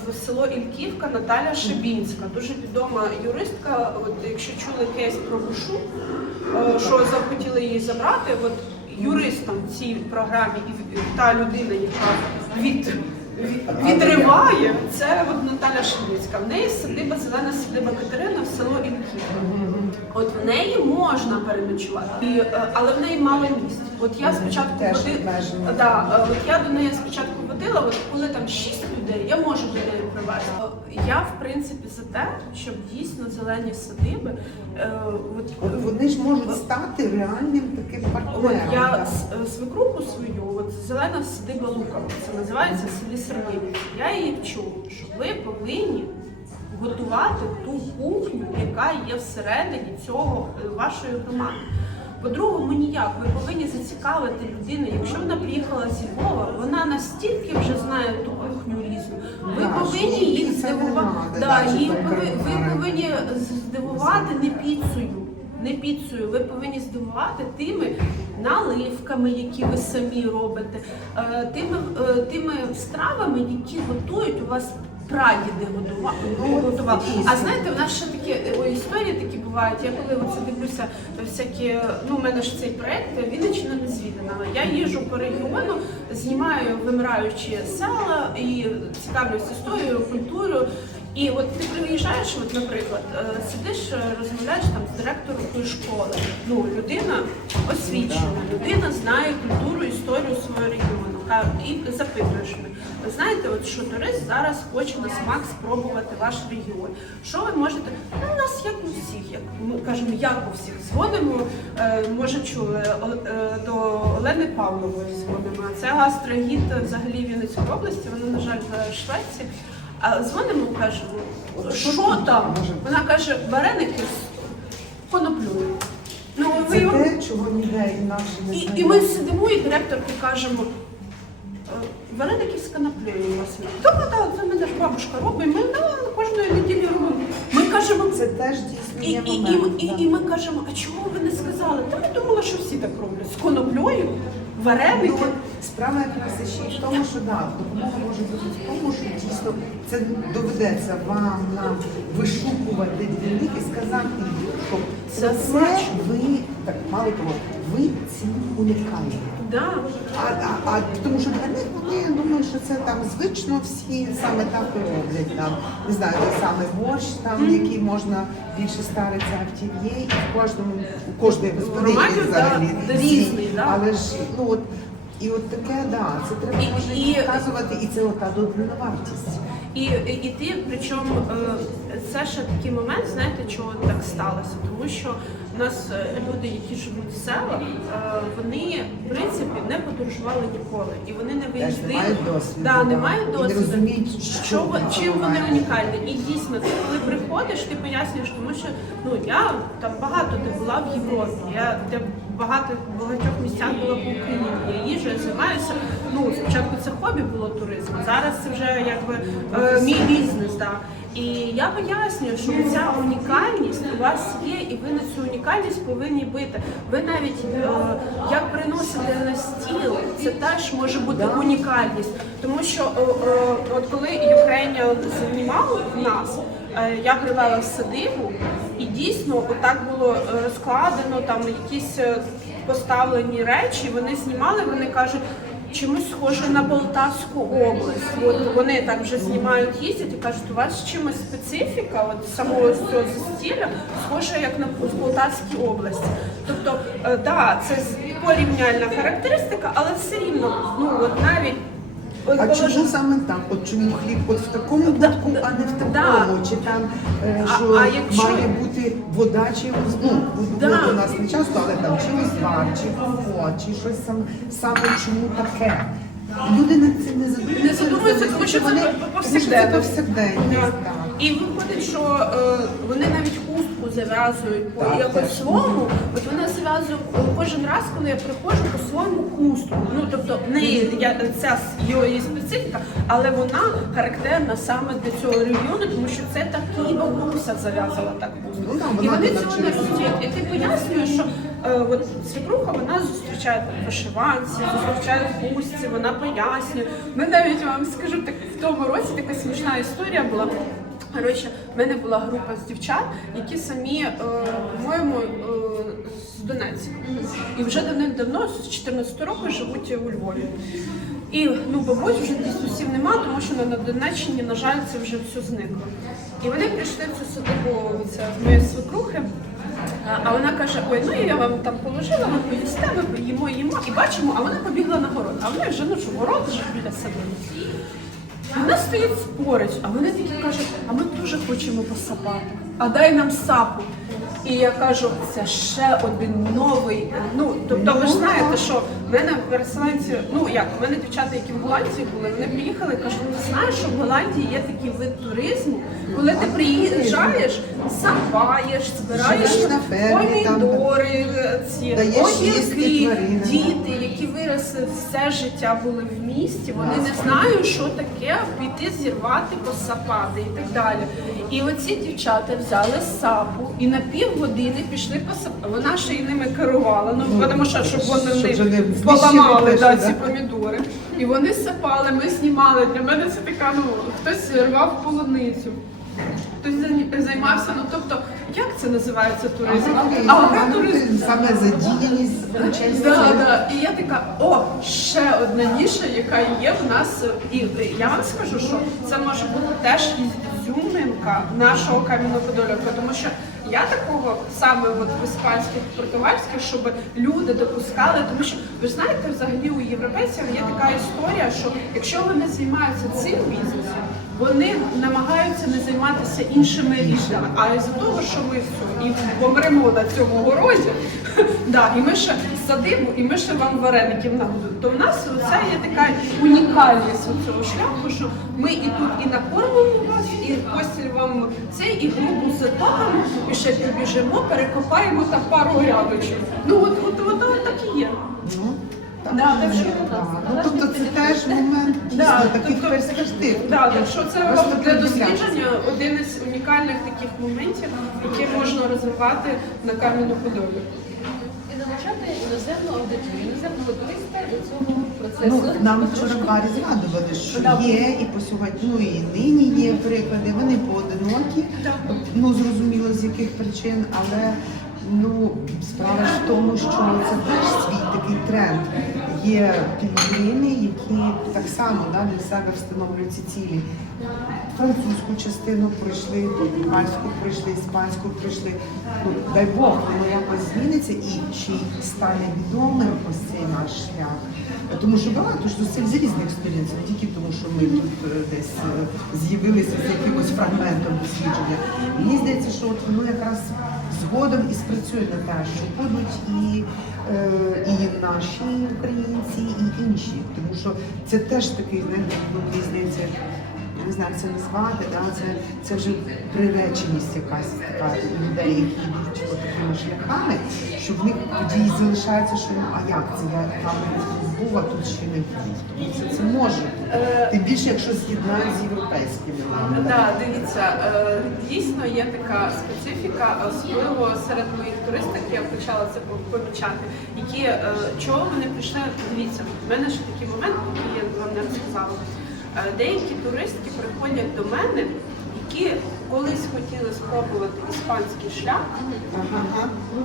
в село Ільківка Наталя Шибінська, дуже відома юристка. От якщо чули кейс про Бушу, що захотіли її забрати, от юристом в цій програмі і та людина, яка відриває, це от Наталя Шибінська. В неї садиба, зелена садиба Катерина в село Ільківка. От в неї можна переночувати, але в неї мало місць. От я спочатку от я до неї спочатку водила, от коли там 6 людей, я можу до неї привезти. Я в принципі за те, щоб дійсно зелені садиби. От вони ж можуть стати реальним таким партнером. От я свекруху свою, от зелена садиба Лукова, це називається в селі Сердинівці. Я її вчу, що ви повинні готувати ту кухню, яка є всередині цього вашої громади. По-другому ніяк, ви повинні зацікавити людину. Якщо вона приїхала зі Львова, вона настільки вже знає ту кухню різну. Ви повинні їх здивувати. Ви повинні здивувати не піцею. Ви повинні здивувати тими наливками, які ви самі робите, тими стравами, які готують у вас. Прадіди готували. А знаєте, в нас ще такі історії такі бувають. Я коли оце дивлюся всякі, ну, у мене ж цей проект Вінниччина не звідана. Я їжджу по регіону, знімаю вимираючі села і цікавлюсь історією, культурою. І от ти приїжджаєш, от, наприклад, сидиш, розмовляєш там з директором тої школи. Ну, людина освічена, людина знає культуру, історію свого регіону. І запитуєш мене. Ви знаєте, от що турист зараз хоче на смак спробувати ваш регіон. Що ви можете? Ну, у нас як у всіх, як ми кажемо, як у всіх. Дзвонимо, може чули, до Олени Павлової дзвонимо. Це гастрогід взагалі Вінницької області, вона, на жаль, в Швеції. А дзвонимо, кажемо, що там? Вона каже, вареники з коноплею. Ну, це те, чого ніде інакше не знає. І ми сидимо, і директорку кажемо, вареники з коноплею у вас. Так, це мене ж бабушка робить, ми кожної неділі робимо. Ми кажемо, це теж дійсно є момент. і ми кажемо, а чого ви не сказали? Та ми думали, що всі так роблять. З коноплею, вареники. Справа якраз ще й в тому, що да, допомога може бути в тому, що дійсно це доведеться вам нам вишукувати дневник і сказати, що Це це смачно. ви так мало того, ви ці унікальні. Да. Тому що для них вони думають, що це там звично всі саме так і роблять. Там не знаю, той самий борщ, там який можна більше 100 рецептів є, і у кожної господині Романів, взагалі да, свій. різний, да. Але ж ну от і от таке, да, це треба може показувати, і це ота додана вартість. І ти, причому це ще такий момент, знаєте, чого так сталося? Тому що у нас люди, які живуть в селах, вони в принципі не подорожували ніколи, і вони не виїздили. Не мають досвіду. Да, не мають І не досвіду. розуміють, що Чим вони відбувається. унікальні. І дійсно, ти коли приходиш, ти пояснюєш, тому що ну я там багато де була в Європі. Я де в багатьох місцях була по Україні. Я їжджу, я займаюся. Ну спочатку це хобі було туризм, зараз це вже якби мій бізнес. Да. І я пояснюю, що ця унікальність у вас є, і ви на цю унікальність повинні бити. Ви навіть як приносите на стіл, це теж може бути унікальність. Тому що от коли Ukrainian знімав нас, я привела в садибу, і дійсно отак було розкладено, там якісь поставлені речі, вони знімали, вони кажуть, чимось схоже на Полтавську область. От вони так вже знімають, їздять і кажуть, у вас чимось специфіка от самого цього стиля схожа як на Полтавській області. Тобто, да, це порівняльна характеристика, але все рівно, ну от навіть А чому саме так? От чому хліб от в такому будку, а не в такому? Чи там що якщо- має бути вода, чи вода у нас не часто, але там чи узвар, чи компот, чи щось саме чому таке? Люди над цим не задумуються, тому що це повсякденно. Повсякденність, Да. так. І виходить, що вони навіть хустку зав'язують по Так, якось так. своєму. От вона зав'язує кожен раз, коли я приходжу по своєму хустку. Ну тобто в неї ця її специфіка, але вона характерна саме для цього регіону, тому що це так і бабуся зав'язала так хустку. Ну, да, І вона вони так цього не навчилася. розуміють. І ти пояснюєш, що от свекруха вона зустрічає в вишиванці, зустрічає в хустці, вона пояснює. Ми навіть вам скажу, так в тому році така смішна історія була. Коротше, в мене була група з дівчат, які самі, по-моєму, з Донецька. І вже давним-давно, з 14 року, живуть у Львові. І ну, бабусь вже дідусів нема, тому що на Донеччині, на жаль, це вже все зникло. І вони прийшли в цю садибу з моєї свекрухи. А вона каже, ой, ну я вам там положила, ви поїсте, ми поїмо, і бачимо, а вона побігла на город. А вони вже, ну що, город вже біля садиби. І вона стоїть спорить, а вони такі кажуть, а ми дуже хочемо посапати, а дай нам сапу. І я кажу, це ще один новий, ну, тобто ви ж знаєте, що в мене переселенці, ну як, в мене дівчата, які в Голландії були, вони приїхали і кажуть, ну знаєш, що в Голландії є такий вид туризму, коли ти приїжджаєш, сапаєш, збираєш Живеш на фермі, там, помідори, ці даєш їсти огірки, тваринам. діти, які виросли все життя були в місті, вони не знають, що таке піти зірвати, посапати і так далі. І оці дівчата взяли сапу і на півгодини пішли посапати. Вона ще й ними керувала, ну тому що щоб вони щоб вже не не знищили поламали те, да, що, ці да. помідори. І вони сапали, ми знімали. Для мене це така, ну хтось рвав полуницю. Хтось займався, ну тобто, як це називається туризм? Агротуризм. Саме задіяність участі. Да. І я така, о, ще одна ніша, яка є в нас. І я вам скажу, що це може бути теж ізюминка нашого Кам'яноподолівка, тому що я такого саме от в іспанських, португальських, щоб люди допускали, тому що ви ж знаєте, взагалі у європейців є така історія, що якщо вони займаються цим бізнесом, вони намагаються не займатися іншими рішеннями, а із-за того, що ми все, і помремо на цьому городі, да, і ми ще садибу, і ми ще вам вареників нагодуємо. То в нас це є така унікальність у цього шляху, що ми і тут і накормимо вас, і постіль вам це, і групу затопимо, і ще побіжимо, перекопаємо там пару рядочок. Ну от воно так і є. Ну, так, Да, так що- ну, тобто це теж момент дійсно Да, таких тобто- перспектив. Да, так що це Просто для подивлятися. дослідження один із унікальних таких моментів, які можна розвивати на Кам'яноподолі. І залучати іноземну аудиторію, іноземного туриста до цього процесу. Ну, нам вчора в барі згадували, що є і по сьогодні, ну і нині є приклади, вони поодинокі, ну зрозуміло з яких причин, але ну справа ж в тому, що це теж свій такий тренд. Є пілігрими, які так само для себе встановлюють ці цілі. Французьку частину пройшли, португальську пройшли, іспанську пройшли. Ну, дай Бог, воно якось зміниться і ще й стане відомим ось цей наш шлях. Тому що багато ж зусиль з різних сторін, це не тільки тому, що ми тут десь з'явилися з якимось фрагментом дослідження. Мені здається, що от воно якраз згодом і спрацює на те, що будуть і наші українці, і інші. Тому що це теж такий, знаєте, мені здається, я не знаю, як це назвати, це вже приреченість якась така людей, які йдуть такими шляхами, що в них тоді залишається, що ну, а як це, я там був, а тут ще не був. Тому це може бути. Тим більше, якщо з'єднають з європейськими. Так, дивіться, дійсно є така специфіка, особливо серед моїх туристок, я почала це помічати, які, чого вони прийшли, дивіться, в мене ще такий момент, який я вам не розказала. Деякі туристки приходять до мене, які колись хотіли спробувати іспанський шлях,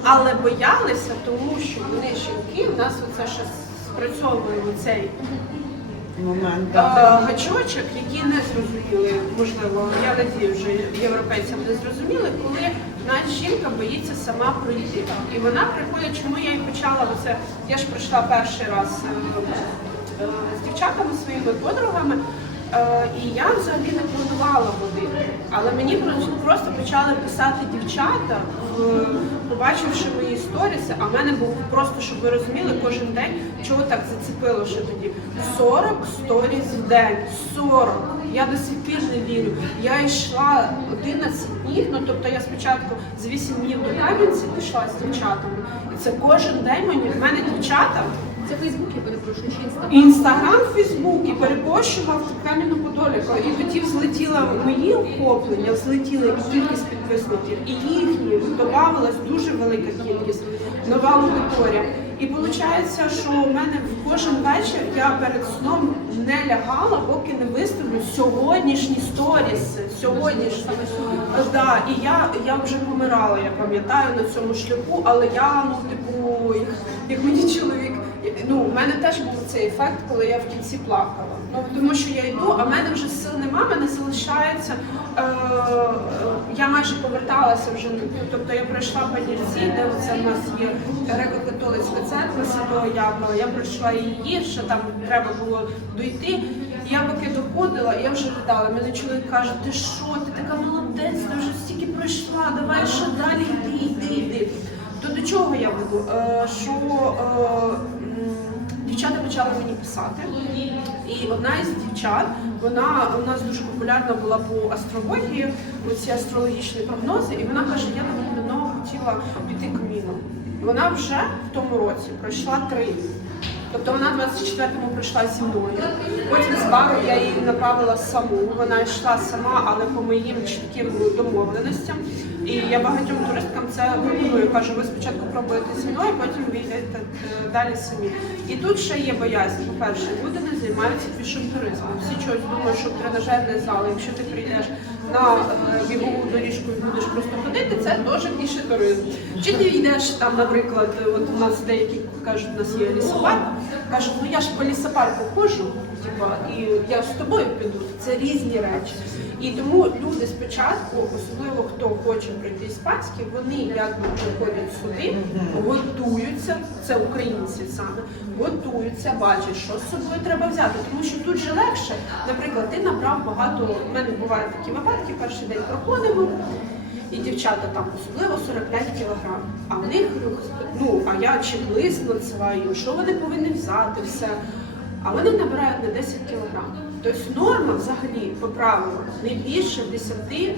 але боялися, тому що вони жінки, в нас оце ще спрацьовує цей момент гачочок, який не зрозуміли, можливо, я надію, вже європейцям не зрозуміли, коли навіть жінка боїться сама пройти. І вона приходить, чому я і почала оце, я ж пройшла перший раз з дівчатами, своїми подругами, і я взагалі не планувала водити. Але мені просто почали писати дівчата, побачивши мої сторіси, а в мене був просто, щоб ви розуміли, кожен день, чого так зацепило ще тоді. 40 сторіс в день. 40. Я до сих пір не вірю. Я йшла 11 днів, ну тобто я спочатку з 8 днів до Кам'янці пішла з дівчатами. І це кожен день в мене дівчата. Це Фейсбук, я перепрошую, чи Інстаграм? Інстаграм, Фейсбук, і перепощував Кам'яну-Подоліку. І тоді взлетіла мої охоплення, взлетіла кількість підписників, і їхні додавалась дуже велика кількість, нова аудиторія. І виходить, що у мене кожен вечір я перед сном не лягала, поки не виставлю сьогоднішні сторіси. Сьогоднішні. Да, і я вже помирала, я пам'ятаю, на цьому шляху, але я, ну, типу, як мені чоловік, ну, в мене теж був цей ефект, коли я в кінці плакала. Ну, тому що я йду, а в мене вже сил нема, мене залишається, я майже поверталася вже, тобто я пройшла Панірці, де оце в нас є греко-католицька церква Святого Якова, я пройшла її, ще там треба було дойти. І я поки доходила, я вже ридала, мене чоловік каже, ти що, ти така молодець, ти вже стільки пройшла, давай ще далі, йди. То до чого я веду? Що дівчата почали мені писати, і одна із дівчат, вона у нас дуже популярна була по астрології, оці астрологічні прогнози, і вона каже, я давно хотіла піти Каміно. Вона вже в тому році пройшла 3. Тобто вона 24-му пройшла зі мною. Потім з бару я її направила саму. Вона йшла сама, але по моїм чітким домовленостям. І я багатьом туристкам це пропоную. Кажу, ви спочатку пробуєте зі мною, потім ви йдете далі самі. І тут ще є боязнь. По-перше, люди не займаються пішим-туризмом. Всі чогось думають, що тренажерний зал, якщо ти прийдеш на бігову доріжку і будеш просто ходити, це теж піший туризм. Чи ти йдеш там, наприклад, от у нас деякі кажуть, у нас є лісопарк, кажуть, ну я ж по лісопарку ходжу, і я з тобою піду. Це різні речі. І тому люди спочатку, особливо хто хоче пройти іспанський, вони якби приходять сюди, готуються, це українці саме, готуються, бачать, що з собою треба взяти. Тому що тут же легше, наприклад, ти набрав багато, в мене бувають такі випадки, перший день проходимо, і дівчата там особливо 45 кілограм, а в них, ну, а я чек-лист надсилаю, що вони повинні взяти, все. А вони набирають на 10 кілограм. Тобто норма взагалі по правилу не більше 10, 15%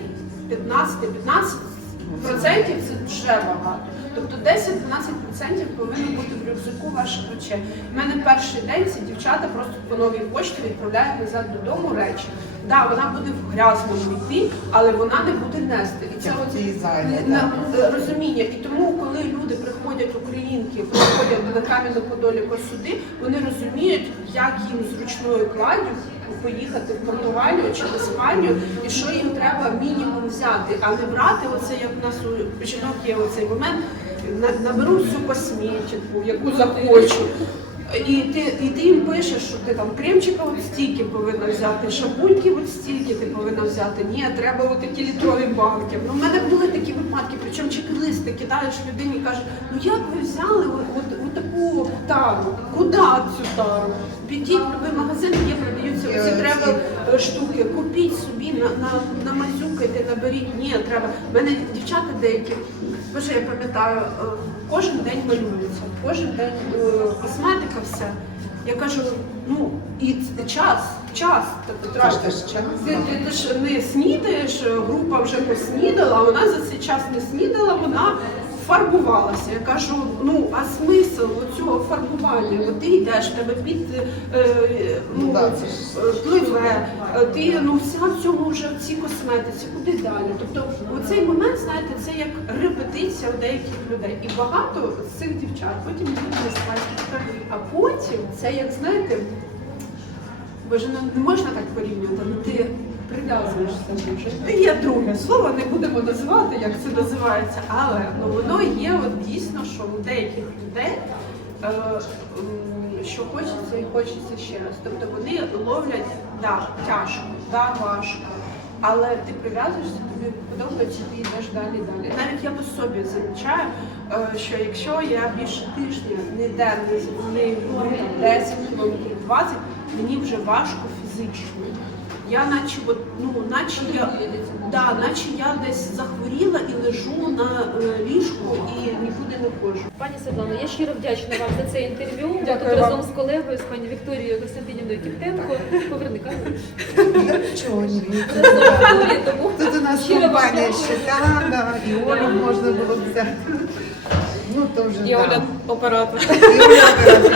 це вже багато. Тобто 10-12% повинно бути в рюкзаку ваших речей. У мене перший день ці дівчата просто по новій пошті відправляють назад додому речі. Да, вона буде в грязному йти, але вона не буде нести. І це розуміння. І тому, коли люди приходять приходять українки, приходять на Кам'янку-Подоліку сюди, вони розуміють, як їм зручною кладдю поїхати в Португалію чи в Іспанію, і що їм треба мінімум взяти, а не брати оце, як в нас у жінок є оцей момент, наберу всю косметику, яку захочу. І ти їм пишеш, що ти там кремчика от стільки повинна взяти, шампуньки от стільки ти повинна взяти. Ні, треба от такі літрові банки. Ну, в мене були такі випадки, причому чек-листи кидаєш людині і кажеш, ну як ви взяли от таку тару? Куди цю тару? Підіть в будь-який магазин, є продаються оці треба штуки, купіть собі, намазюкайте, наберіть. Ні, треба. В мене дівчата деякі, боже, я пам'ятаю, кожен день малюються, кожен день косметика, все. Я кажу, ну і час. Трошки ж час. Ти ж не снідаєш, група вже поснідала, а вона за цей час не снідала, вона фарбувалася. Я кажу, ну а смисл цього фарбування? От ти йдеш, тебе під пливе, ти вся в цьому вже в цій косметиці, куди далі? Тобто оцей момент, знаєте, це як репетиція у деяких людей. І багато з цих дівчат потім йдуть на свадьбу. А потім це як, знаєте, боже, не можна так порівнювати, але ти прив'язуєшся дуже. Є друге слово, не будемо називати, як це називається, але воно є от дійсно, що у деяких людей, що хочеться і хочеться ще раз. Тобто вони ловлять, да, тяжко, да, важко, але ти прив'язуєшся, тобі подобається, ти йдеш далі. Навіть я по собі замічаю, що якщо я більше тижня ніде не йду 10 кілометрів 20, мені вже важко фізично. Я наче я десь захворіла і лежу на ліжку і нікуди не ходжу. Пані Світлано, я щиро вдячна вам за це інтерв'ю. Ми Дякую тут вам. разом з колегою, з пані Вікторією Костянтинівною Кіптенко. Поверни камеру. Я нічого не вірю. Тому Тут у нас щиро вам компанія дякую. Щетана, і Олю можна було взяти. Ну, то вже І Оля оператор. І Оля оператор.